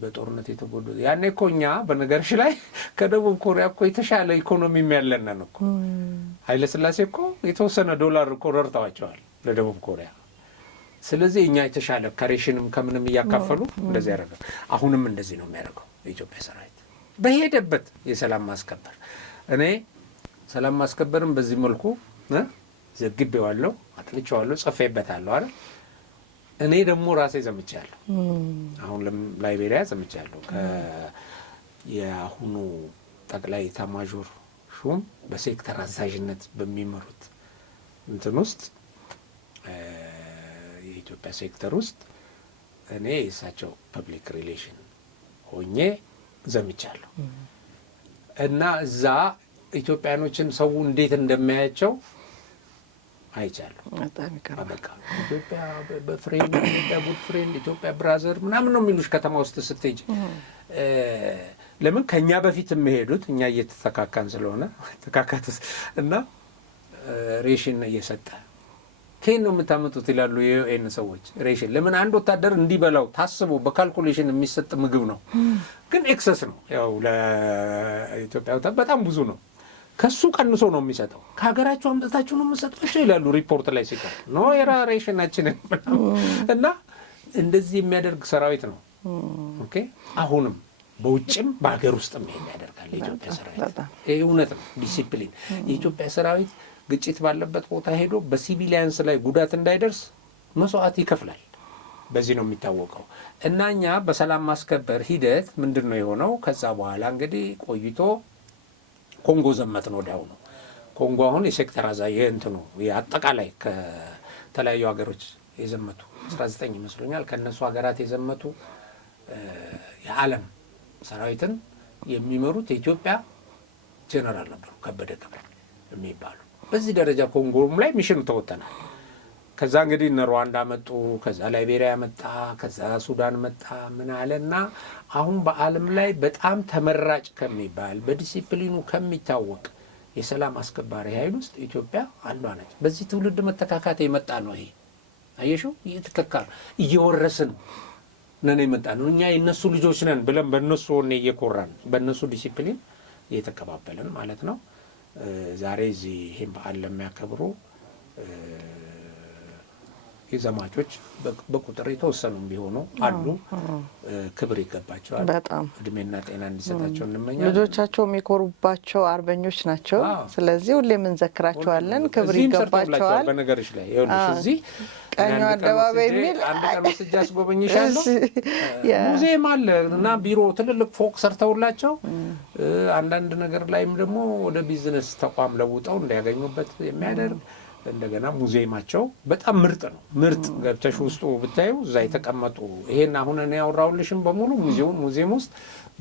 በጦርነት የተጎዱ። ያኔ እኮ እኛ በነገርሽ ላይ ከደቡብ ኮሪያ እኮ የተሻለ ኢኮኖሚም ያለንን እኮ ኃይለ ሥላሴ እኮ የተወሰነ ዶላር እኮ ረድተዋቸዋል ለደቡብ ኮሪያ። ስለዚህ እኛ የተሻለ ከሬሽንም ከምንም እያካፈሉ እንደዚህ ያደርጋል። አሁንም እንደዚህ ነው የሚያደርገው የኢትዮጵያ ሰራዊት በሄደበት የሰላም ማስከበር። እኔ ሰላም ማስከበርም በዚህ መልኩ ዘግቤዋለሁ፣ አጥንቼዋለሁ፣ ጽፌበታለሁ አይደል። እኔ ደግሞ ራሴ ዘምቻለሁ። አሁን ላይቤሪያ ዘምቻለሁ። የአሁኑ ጠቅላይ ኤታማዦር ሹም በሴክተር አዛዥነት በሚመሩት እንትን ውስጥ የኢትዮጵያ ሴክተር ውስጥ እኔ የእሳቸው ፐብሊክ ሪሌሽን ሆኜ ዘምቻለሁ እና እዛ ኢትዮጵያኖችን ሰው እንዴት እንደሚያያቸው አይቻለሁ። በቃ ኢትዮጵያ በፍሬንድ፣ ኢትዮጵያ ጉድ ፍሬንድ፣ ኢትዮጵያ ብራዘር ምናምን ነው የሚሉሽ ከተማ ውስጥ ስትሄጂ። ለምን ከኛ በፊት የሚሄዱት እኛ እየተተካካን ስለሆነ ተካካተስ እና ሬሽን እየሰጠ ከየት ነው የምታመጡት ይላሉ የዩኤን ሰዎች። ሬሽን ለምን አንድ ወታደር እንዲበላው ታስቦ በካልኩሌሽን የሚሰጥ ምግብ ነው፣ ግን ኤክሰስ ነው። ያው ለኢትዮጵያ ወታደር በጣም ብዙ ነው። ከሱ ቀንሶ ነው የሚሰጠው። ከሀገራችሁ አምጥታችሁ ነው የምሰጣቸው ይላሉ ሪፖርት ላይ ሲቀር ነው የሬሽናችንን እና እንደዚህ የሚያደርግ ሰራዊት ነው። ኦኬ አሁንም በውጭም በሀገር ውስጥም ይሄን ያደርጋል የኢትዮጵያ ሰራዊት። ይሄ እውነት ነው። ዲሲፕሊን የኢትዮጵያ ሰራዊት ግጭት ባለበት ቦታ ሄዶ በሲቪሊያንስ ላይ ጉዳት እንዳይደርስ መስዋዕት ይከፍላል። በዚህ ነው የሚታወቀው። እና እኛ በሰላም ማስከበር ሂደት ምንድን ነው የሆነው? ከዛ በኋላ እንግዲህ ቆይቶ ኮንጎ ዘመትን። ወዲያው ነው ኮንጎ አሁን የሴክተር አዛዥ እንትኑ አጠቃላይ ከተለያዩ ሀገሮች የዘመቱ 19 ይመስሉኛል ከነሱ ሀገራት የዘመቱ የዓለም ሰራዊትን የሚመሩት የኢትዮጵያ ጄኔራል ነበሩ ከበደ ገብረ የሚባሉ። በዚህ ደረጃ ኮንጎም ላይ ሚሽን ተወተናል። ከዛ እንግዲህ እነ ሩዋንዳ መጡ፣ ከዛ ላይቤሪያ መጣ፣ ከዛ ሱዳን መጣ ምን አለና አሁን በዓለም ላይ በጣም ተመራጭ ከሚባል በዲሲፕሊኑ ከሚታወቅ የሰላም አስከባሪ ኃይል ውስጥ ኢትዮጵያ አንዷ ነች። በዚህ ትውልድ መተካካት የመጣ ነው። ይሄ አየሽው እየተተካል እየወረስን ነን የመጣ ነው። እኛ የነሱ ልጆች ነን ብለን በነሱ ወኔ እየኮራን በነሱ ዲሲፕሊን እየተቀባበልን ማለት ነው። ዛሬ እዚህ ይሄን በዓል ለሚያከብሩ የዘማቾች በቁጥር የተወሰኑ ቢሆኑ አሉ። ክብር ይገባቸዋል። በጣም እድሜና ጤና እንዲሰጣቸው እንመኛለን። ልጆቻቸው የሚኮሩባቸው አርበኞች ናቸው። ስለዚህ ሁሌም እንዘክራቸዋለን። ክብር ይገባቸዋል። በነገርሽ ላይ ይኸውልሽ እዚህ ቀኙ አደባባይ የሚል አንድ ቀን ወስጄ አስጎበኝሻለሁ። ሙዚየም አለ እና ቢሮ ትልልቅ ፎቅ ሰርተውላቸው አንዳንድ ነገር ላይም ደግሞ ወደ ቢዝነስ ተቋም ለውጠው እንዲያገኙበት የሚያደርግ እንደገና ሙዚየማቸው በጣም ምርጥ ነው። ምርጥ ገብተሽ ውስጡ ብታዩ እዛ የተቀመጡ ይሄን አሁን እኔ ያወራሁልሽም በሙሉ ሙዚየም ውስጥ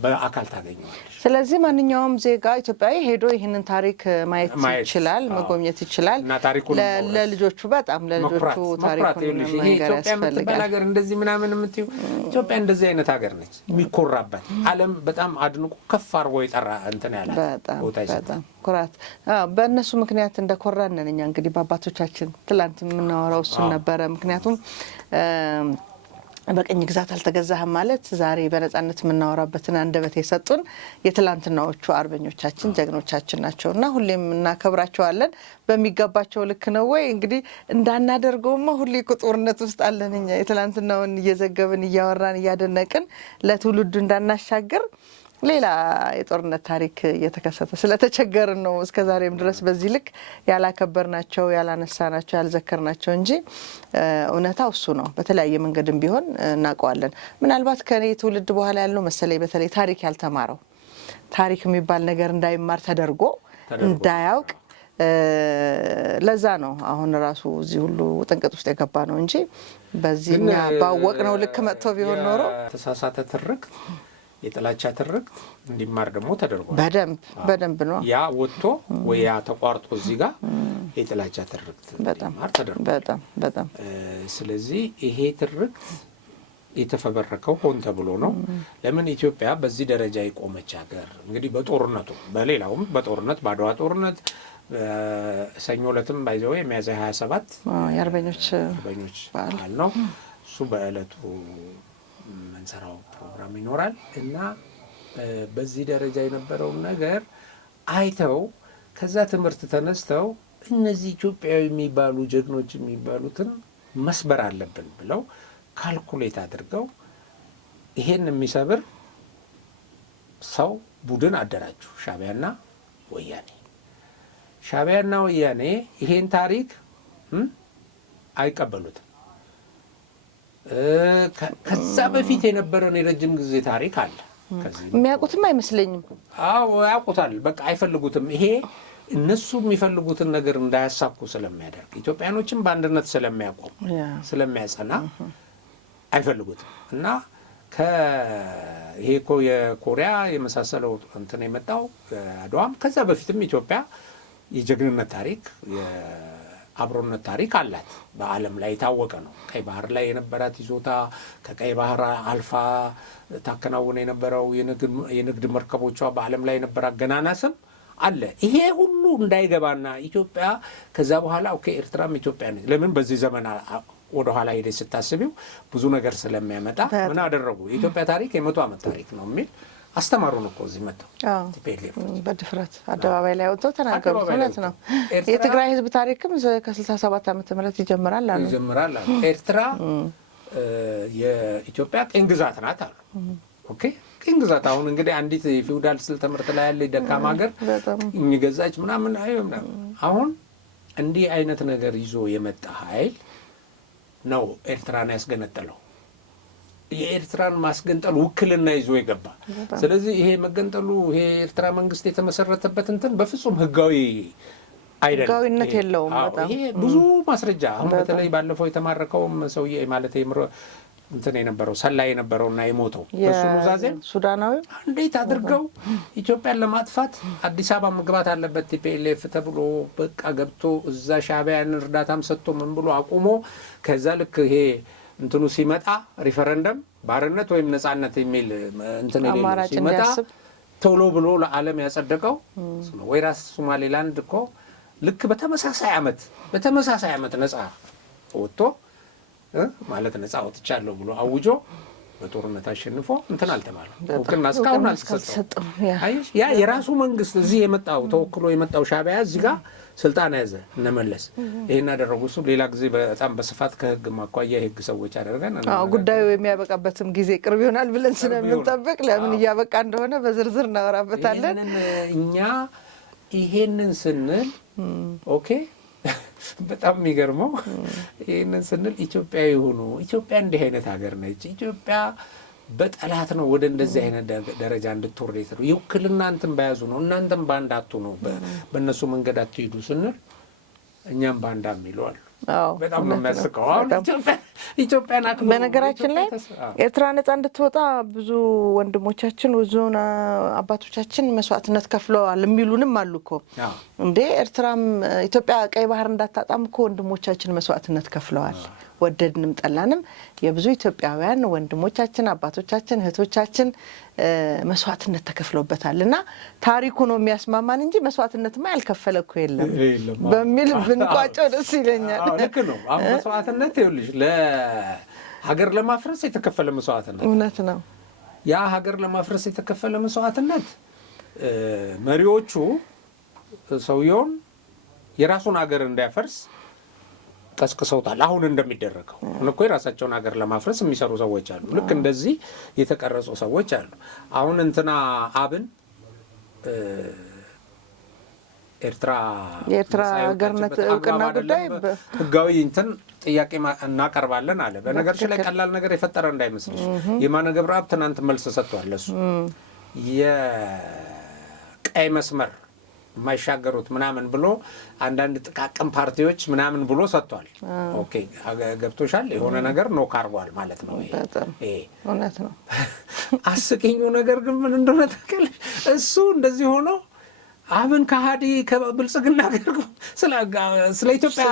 በአካል ታገኘዋለሽ። ስለዚህ ማንኛውም ዜጋ ኢትዮጵያዊ ሄዶ ይህንን ታሪክ ማየት ይችላል፣ መጎብኘት ይችላል። እና ታሪኩን ለልጆቹ በጣም ለልጆቹ ታሪኩን ይሄ ኢትዮጵያ የምትባል ሀገር እንደዚህ ምናምን የምትይው ኢትዮጵያ እንደዚህ አይነት ሀገር ነች የሚኮራበት። ዓለም በጣም አድንቆ ከፍ አድርጎ የጠራ እንትን ያላት ቦታ ይሰጣል። ኩራት በእነሱ ምክንያት እንደኮራን ነን እኛ እንግዲህ በአባቶቻችን ትላንት የምናወራው እሱን ነበረ። ምክንያቱም በቅኝ ግዛት አልተገዛህም ማለት ዛሬ በነጻነት የምናወራበትን አንደበት የሰጡን የትላንትናዎቹ አርበኞቻችን ጀግኖቻችን ናቸውና ሁሌም እናከብራቸዋለን። በሚገባቸው ልክ ነው ወይ እንግዲህ እንዳናደርገውማ ሁሌ ጦርነት ውስጥ አለን እኛ የትላንትናውን እየዘገብን እያወራን እያደነቅን ለትውልዱ እንዳናሻገር ሌላ የጦርነት ታሪክ እየተከሰተ ስለተቸገርን ነው እስከዛሬም ድረስ በዚህ ልክ ያላከበርናቸው ያላነሳናቸው ያልዘከርናቸው እንጂ እውነታው እሱ ነው። በተለያየ መንገድም ቢሆን እናውቀዋለን። ምናልባት ከኔ ትውልድ በኋላ ያለው መሰለኝ በተለይ ታሪክ ያልተማረው ታሪክ የሚባል ነገር እንዳይማር ተደርጎ እንዳያውቅ ለዛ ነው አሁን ራሱ እዚህ ሁሉ ጥንቅጥ ውስጥ የገባ ነው እንጂ በዚህኛ ባወቅነው ልክ መጥቶ ቢሆን ኖሮ ተሳሳተ ትርክት የጥላቻ ትርክት እንዲማር ደግሞ ተደርጓል። በደንብ ነው ያ ወጥቶ ወይ ያ ተቋርጦ እዚህ ጋር የጥላቻ ትርክት እንዲማር ተደርጓል። በጣም ስለዚህ ይሄ ትርክት የተፈበረከው ሆን ተብሎ ነው። ለምን ኢትዮጵያ በዚህ ደረጃ የቆመች ሀገር እንግዲህ በጦርነቱ በሌላውም በጦርነት ባድዋ ጦርነት ሰኞ ዕለትም ባይዘው የሚያዝያ 27 የአርበኞች በዓል ነው። እሱ በእለቱ መንሰራው ፕሮግራም ይኖራል እና በዚህ ደረጃ የነበረውን ነገር አይተው ከዛ ትምህርት ተነስተው እነዚህ ኢትዮጵያዊ የሚባሉ ጀግኖች የሚባሉትን መስበር አለብን ብለው ካልኩሌት አድርገው ይሄን የሚሰብር ሰው ቡድን አደራጁ። ሻዕቢያና ወያኔ ይሄን ታሪክ አይቀበሉትም። ከዛ በፊት የነበረን የረጅም ጊዜ ታሪክ አለ። የሚያውቁትም አይመስለኝም። ያውቁታል፣ በቃ አይፈልጉትም። ይሄ እነሱ የሚፈልጉትን ነገር እንዳያሳኩ ስለሚያደርግ ኢትዮጵያኖችን በአንድነት ስለሚያቆም ስለሚያጸና አይፈልጉትም እና ይሄ እኮ የኮሪያ የመሳሰለው እንትን የመጣው አድዋም ከዛ በፊትም ኢትዮጵያ የጀግንነት ታሪክ አብሮነት ታሪክ አላት። በዓለም ላይ የታወቀ ነው። ቀይ ባህር ላይ የነበራት ይዞታ ከቀይ ባህር አልፋ ታከናውን የነበረው የንግድ መርከቦቿ በዓለም ላይ የነበራት ገናና ስም አለ። ይሄ ሁሉ እንዳይገባና ኢትዮጵያ ከዛ በኋላ ኦኬ ኤርትራም ኢትዮጵያ ነች። ለምን በዚህ ዘመን ወደ ኋላ ሄደ ስታስቢው ብዙ ነገር ስለሚያመጣ ምን አደረጉ? የኢትዮጵያ ታሪክ የ100 ዓመት ታሪክ ነው የሚል አስተማሩን እኮ እዚህ መጥተው በድፍረት አደባባይ ላይ ወጥተው ተናገሩ። እውነት ነው። የትግራይ ሕዝብ ታሪክም ከ67 ዓመተ ምህረት ይጀምራል አሉ። ኤርትራ የኢትዮጵያ ቅኝ ግዛት ናት አሉ። ኦኬ ቅኝ ግዛት። አሁን እንግዲህ አንዲት ፊውዳል ስልት ትምህርት ላይ ያለ ደካማ ሀገር ቅኝ ገዛች ምናምን አሁን እንዲህ አይነት ነገር ይዞ የመጣ ኃይል ነው ኤርትራን ያስገነጠለው። የኤርትራን ማስገንጠል ውክልና ይዞ የገባ። ስለዚህ ይሄ መገንጠሉ ይሄ ኤርትራ መንግስት የተመሰረተበት እንትን በፍጹም ህጋዊ አይደለም፣ ህጋዊነት የለውም። በጣም ይሄ ብዙ ማስረጃ አሁን በተለይ ባለፈው የተማረከውም ሰውዬ ማለት እንትን የነበረው ሰላይ የነበረውና የሞተው እሱ ኑዛዜም ሱዳናዊ እንዴት አድርገው ኢትዮጵያን ለማጥፋት አዲስ አበባ መግባት አለበት ቲፒኤልኤፍ ተብሎ በቃ ገብቶ እዛ ሻዕቢያን እርዳታም ሰጥቶ ምን ብሎ አቁሞ ከዛ ልክ ይሄ እንትኑ ሲመጣ ሪፈረንደም ባርነት ወይም ነጻነት የሚል እንትን የሌለው ሲመጣ ቶሎ ብሎ ለዓለም ያጸደቀው ወይ ራስ ሶማሌላንድ እኮ ልክ በተመሳሳይ ዓመት ነጻ ወጥቶ ማለት ነጻ ወጥቻለሁ ብሎ አውጆ በጦርነት አሸንፎ እንትን አልተባለም። ወክና እስካሁን አልተሰጠም። ያ የራሱ መንግስት እዚህ የመጣው ተወክሎ የመጣው ሻዕቢያ እዚህ ጋር ስልጣን ያዘ እነመለስ ይሄን አደረጉ። እሱ ሌላ ጊዜ በጣም በስፋት ከህግ ማኳያ የህግ ሰዎች አደረገን። ጉዳዩ የሚያበቃበትም ጊዜ ቅርብ ይሆናል ብለን ስለምንጠብቅ ለምን እያበቃ እንደሆነ በዝርዝር እናወራበታለን። እኛ ይሄንን ስንል ኦኬ በጣም የሚገርመው ይሄንን ስንል ኢትዮጵያዊ ሆኖ ኢትዮጵያ እንዲህ አይነት ሀገር ነች፣ ኢትዮጵያ በጠላት ነው ወደ እንደዚህ አይነት ደረጃ እንድትወርድ ነው የውክልና እንትን በያዙ ነው እናንተም ባንዳ አትሆኑ በእነሱ መንገድ አትሄዱ ስንል እኛም ባንዳ የሚለዋል። በጣም ነው የሚያስቀው። አሁን ኢትዮጵያን አክብሮ በነገራችን ላይ ኤርትራ ነጻ እንድትወጣ ብዙ ወንድሞቻችን ብዙ አባቶቻችን መስዋዕትነት ከፍለዋል የሚሉንም አሉ እኮ እንዴ። ኤርትራም ኢትዮጵያ ቀይ ባህር እንዳታጣም እኮ ወንድሞቻችን መስዋዕትነት ከፍለዋል። ወደድንም ጠላንም የብዙ ኢትዮጵያውያን ወንድሞቻችን አባቶቻችን እህቶቻችን መስዋዕትነት ተከፍሎበታል እና ታሪኩ ነው የሚያስማማን እንጂ መስዋዕትነትማ ያልከፈለ እኮ የለም በሚል ብንቋጨው ደስ ይለኛል። ልክ ነው። አሁን መስዋዕትነት ይኸውልሽ ለሀገር ለማፍረስ የተከፈለ መስዋዕትነት እውነት ነው። ያ ሀገር ለማፍረስ የተከፈለ መስዋዕትነት መሪዎቹ ሰውየውን የራሱን ሀገር እንዳያፈርስ ቀስቅሰውታል። አሁን እንደሚደረገው እኮ የራሳቸውን ሀገር ለማፍረስ የሚሰሩ ሰዎች አሉ። ልክ እንደዚህ የተቀረጹ ሰዎች አሉ። አሁን እንትና አብን የኤርትራ ሀገርነት እውቅና ጉዳይ ህጋዊ እንትን ጥያቄ እናቀርባለን አለ። በነገርሽ ላይ ቀላል ነገር የፈጠረ እንዳይመስልሽ። የማነ ገብረአብ ትናንት መልስ ሰጥቷል። እሱ የቀይ መስመር የማይሻገሩት ምናምን ብሎ አንዳንድ ጥቃቅን ፓርቲዎች ምናምን ብሎ ሰጥቷል። ኦኬ ገብቶሻል። የሆነ ነገር ኖክ አድርጓል ማለት ነው። ይሄ እውነት ነው። አስቂኙ ነገር ግን ምን እንደሆነ ታውቂያለሽ? እሱ እንደዚህ ሆኖ አብን ከሃዲ ከብልጽግና ጋር ስለ ኢትዮጵያ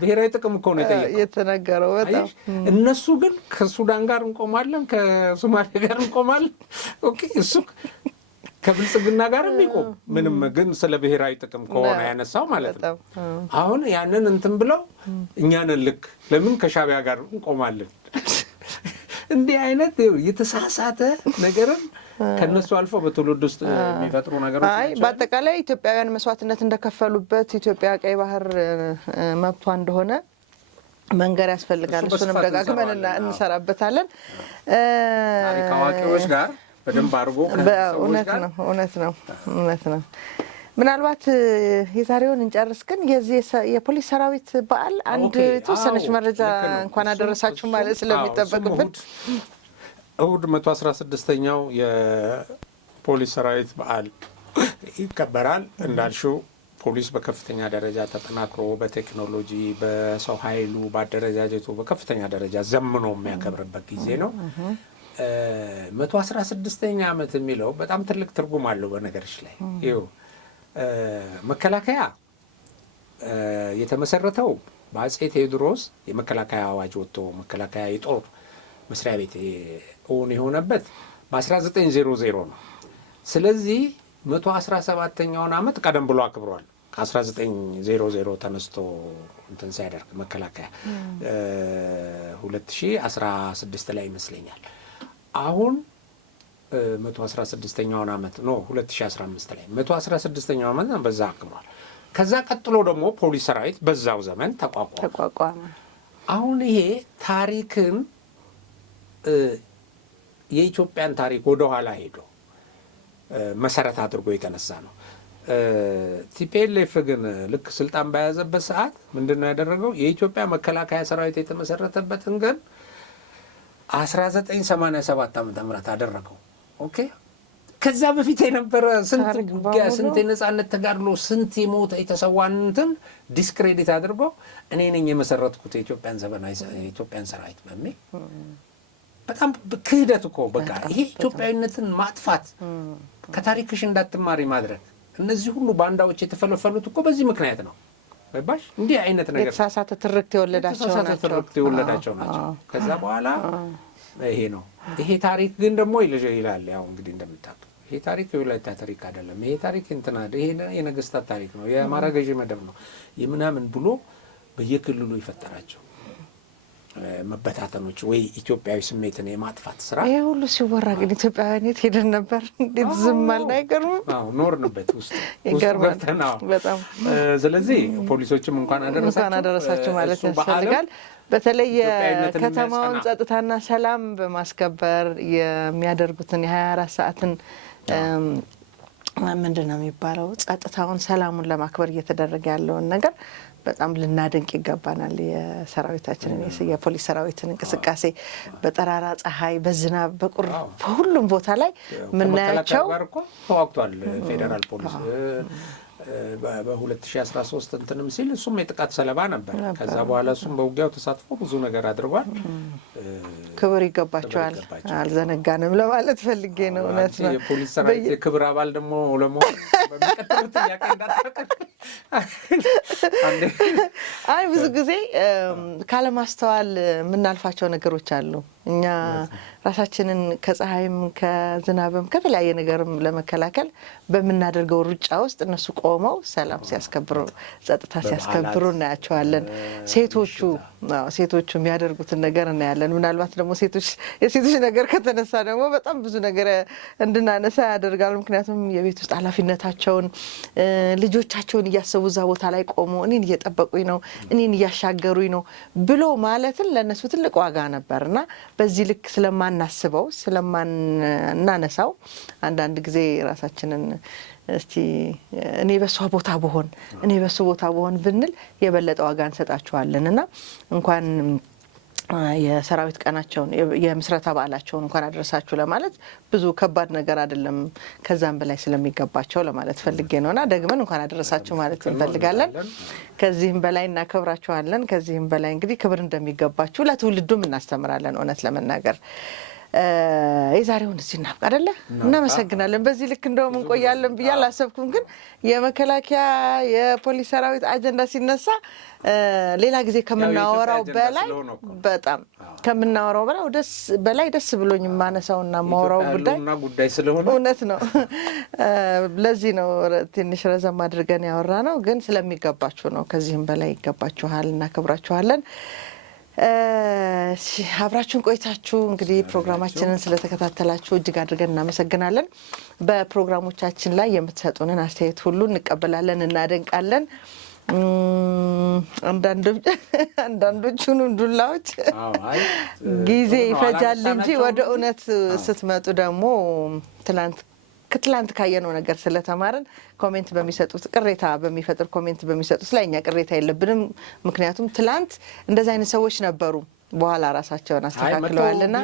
ብሔራዊ ጥቅም እኮ ነው የተነገረው። በጣም እነሱ ግን ከሱዳን ጋር እንቆማለን ከሶማሌ ጋር እንቆማለን። ኦኬ እሱ ከብልጽግና ጋር የሚቆም ምንም ግን ስለ ብሔራዊ ጥቅም ከሆነ ያነሳው ማለት ነው። አሁን ያንን እንትን ብለው እኛንን ልክ ለምን ከሻዕቢያ ጋር እንቆማለን? እንዲህ አይነት የተሳሳተ ነገርን ከነሱ አልፎ በትውልድ ውስጥ የሚፈጥሩ ነገሮች ናቸው። በአጠቃላይ ኢትዮጵያውያን መስዋዕትነት እንደከፈሉበት ኢትዮጵያ ቀይ ባህር መብቷ እንደሆነ መንገር ያስፈልጋል። እሱንም ደጋግመን እንሰራበታለን ታሪክ አዋቂዎች ጋር በደንብ አድርጎ እውነት ነው። ምናልባት የዛሬውን እንጨርስ። ግን የዚህ የፖሊስ ሰራዊት በዓል አንድ የተወሰነች መረጃ እንኳን አደረሳችሁ ማለት ስለሚጠበቅብን እሁድ 116ኛው የፖሊስ ሰራዊት በዓል ይከበራል። እንዳልሽው ፖሊስ በከፍተኛ ደረጃ ተጠናክሮ በቴክኖሎጂ በሰው ኃይሉ በአደረጃጀቱ በከፍተኛ ደረጃ ዘምኖ የሚያከብርበት ጊዜ ነው። 116ኛ ዓመት የሚለው በጣም ትልቅ ትርጉም አለው። በነገርሽ ላይ ይኸው መከላከያ የተመሰረተው በአጼ ቴዎድሮስ የመከላከያ አዋጅ ወጥቶ መከላከያ የጦር መስሪያ ቤት እውን የሆነበት በ1900 ነው። ስለዚህ 117ኛውን ዓመት ቀደም ብሎ አክብሯል። ከ1900 ተነስቶ እንትን ሲያደርግ መከላከያ 2016 ላይ ይመስለኛል። አሁን 116ኛውን ዓመት ነው 2015 ላይ 116ኛው ዓመት በዛ አክብሯል። ከዛ ቀጥሎ ደግሞ ፖሊስ ሰራዊት በዛው ዘመን ተቋቋመ። አሁን ይሄ ታሪክን የኢትዮጵያን ታሪክ ወደ ኋላ ሄዶ መሰረት አድርጎ የተነሳ ነው። ቲፒኤልኤፍ ግን ልክ ስልጣን በያዘበት ሰዓት ምንድነው ያደረገው? የኢትዮጵያ መከላከያ ሰራዊት የተመሰረተበትን ግን 1987 ዓ.ም አደረገው። ኦኬ ከዛ በፊት የነበረ ስንት ውጊያ፣ ስንት የነጻነት ተጋድሎ፣ ስንት የሞተ የተሰዋንትን ዲስክሬዲት አድርጎ እኔ ነኝ የመሰረትኩት የኢትዮጵያን ሰራዊት በሚል በጣም ክህደት እኮ በቃ ይሄ ኢትዮጵያዊነትን ማጥፋት፣ ከታሪክሽ እንዳትማሪ ማድረግ። እነዚህ ሁሉ ባንዳዎች የተፈለፈሉት እኮ በዚህ ምክንያት ነው። ባሽ እንዲህ አይነት ነገር የተሳሳተ ትርክት የወለዳቸው ናቸው። ከዛ በኋላ ይሄ ነው። ይሄ ታሪክ ግን ደግሞ ይላል ያው እንግዲህ እንደምታውቁ ይሄ ታሪክ የወላይታ ታሪክ አይደለም። ይሄ ታሪክ እንትና ይሄ የነገስታት ታሪክ ነው፣ የአማራ ገዢ መደብ ነው የምናምን ብሎ በየክልሉ ይፈጠራቸው መበታተኖች ወይ ኢትዮጵያዊ ስሜትን የማጥፋት ስራ። ይሄ ሁሉ ሲወራ ግን ኢትዮጵያውያን የት ሄደን ነበር? እንዴት ዝም አልን? አይገርምም? አዎ ኖርንበት ውስጥ በጣም። ስለዚህ ፖሊሶችም እንኳን አደረሳችሁ ማለት ያስፈልጋል። በተለይ የከተማውን ጸጥታና ሰላም በማስከበር የሚያደርጉትን የ24 ሰዓትን ምንድን ነው የሚባለው ጸጥታውን፣ ሰላሙን ለማክበር እየተደረገ ያለውን ነገር በጣም ልናደንቅ ይገባናል። የሰራዊታችንን የፖሊስ ሰራዊትን እንቅስቃሴ በጠራራ ፀሐይ፣ በዝናብ፣ በቁር በሁሉም ቦታ ላይ የምናያቸው ተዋግቷል ፌዴራል ፖሊስ በ2013 እንትንም ሲል እሱም የጥቃት ሰለባ ነበር። ከዛ በኋላ እሱም በውጊያው ተሳትፎ ብዙ ነገር አድርጓል። ክብር ይገባቸዋል። አልዘነጋንም ለማለት ፈልጌ ነው። እውነት ነው። የፖሊስ ሰራዊት የክብር አባል ደግሞ ለመሆን በሚቀጥለው ጥያቄ እንዳትፈቅድ። አይ ብዙ ጊዜ ካለማስተዋል የምናልፋቸው ነገሮች አሉ። እኛ ራሳችንን ከፀሐይም ከዝናብም ከተለያየ ነገርም ለመከላከል በምናደርገው ሩጫ ውስጥ እነሱ ቆመው ሰላም ሲያስከብሩ፣ ጸጥታ ሲያስከብሩ እናያቸዋለን። ሴቶቹ የሚያደርጉትን ነገር እናያለን። ምናልባት ደግሞ የሴቶች ነገር ከተነሳ ደግሞ በጣም ብዙ ነገር እንድናነሳ ያደርጋል። ምክንያቱም የቤት ውስጥ ኃላፊነታቸውን ልጆቻቸውን እያሰቡ እዛ ቦታ ላይ ቆሞ እኔን እየጠበቁኝ ነው፣ እኔን እያሻገሩኝ ነው ብሎ ማለትን ለእነሱ ትልቅ ዋጋ ነበር እና በዚህ ልክ ስለማናስበው ስለማናነሳው አንዳንድ ጊዜ ራሳችንን እስቲ እኔ በሷ ቦታ በሆን ብንል የበለጠ ዋጋ እንሰጣቸዋለን እና እንኳን የሰራዊት ቀናቸውን የምስረታ በዓላቸውን እንኳን አደረሳችሁ ለማለት ብዙ ከባድ ነገር አይደለም። ከዛም በላይ ስለሚገባቸው ለማለት ፈልጌ ነውና ደግመን እንኳን አደረሳችሁ ማለት እንፈልጋለን። ከዚህም በላይ እናከብራችኋለን። ከዚህም በላይ እንግዲህ ክብር እንደሚገባችሁ ለትውልዱም እናስተምራለን። እውነት ለመናገር የዛሬውን እዚህ እናብቃ አይደለ? እናመሰግናለን። በዚህ ልክ እንደውም እንቆያለን ብዬ አላሰብኩም፣ ግን የመከላከያ የፖሊስ ሰራዊት አጀንዳ ሲነሳ ሌላ ጊዜ ከምናወራው በላይ በጣም ከምናወራው በላይ ደስ ብሎኝ የማነሳውና የማወራው ጉዳይ ስለሆነ እውነት ነው። ለዚህ ነው ትንሽ ረዘም አድርገን ያወራ ነው፣ ግን ስለሚገባችሁ ነው። ከዚህም በላይ ይገባችኋል። እናከብራችኋለን። አብራችሁን ቆይታችሁ እንግዲህ ፕሮግራማችንን ስለተከታተላችሁ እጅግ አድርገን እናመሰግናለን። በፕሮግራሞቻችን ላይ የምትሰጡንን አስተያየት ሁሉ እንቀበላለን፣ እናደንቃለን። አንዳንዶቹንም ዱላዎች ጊዜ ይፈጃል እንጂ ወደ እውነት ስትመጡ ደግሞ ከትላንት ካየነው ነገር ስለተማርን ኮሜንት በሚሰጡት ቅሬታ በሚፈጥር ኮሜንት በሚሰጡት ላይ እኛ ቅሬታ የለብንም። ምክንያቱም ትላንት እንደዚህ አይነት ሰዎች ነበሩ፣ በኋላ ራሳቸውን አስተካክለዋልና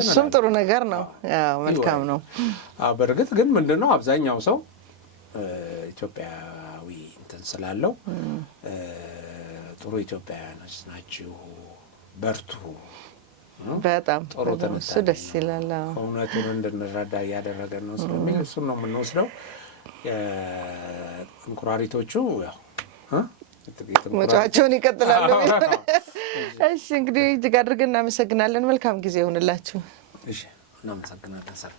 እሱም ጥሩ ነገር ነው። ያው መልካም ነው። በእርግጥ ግን ምንድነው አብዛኛው ሰው ኢትዮጵያዊ እንትን ስላለው ጥሩ ኢትዮጵያውያኖች ናችሁ፣ በርቱ፣ በጣም ጥሩ እሱ ደስ ይላል። እውነቱን እንድንረዳ እያደረገን ነው ስለሚል እሱን ነው የምንወስደው። እንቁራሪቶቹ ያው መጫቸውን ይቀጥላሉ። እሺ እንግዲህ እጅግ አድርገን እናመሰግናለን። መልካም ጊዜ ይሁንላችሁ። እሺ እናመሰግናለን።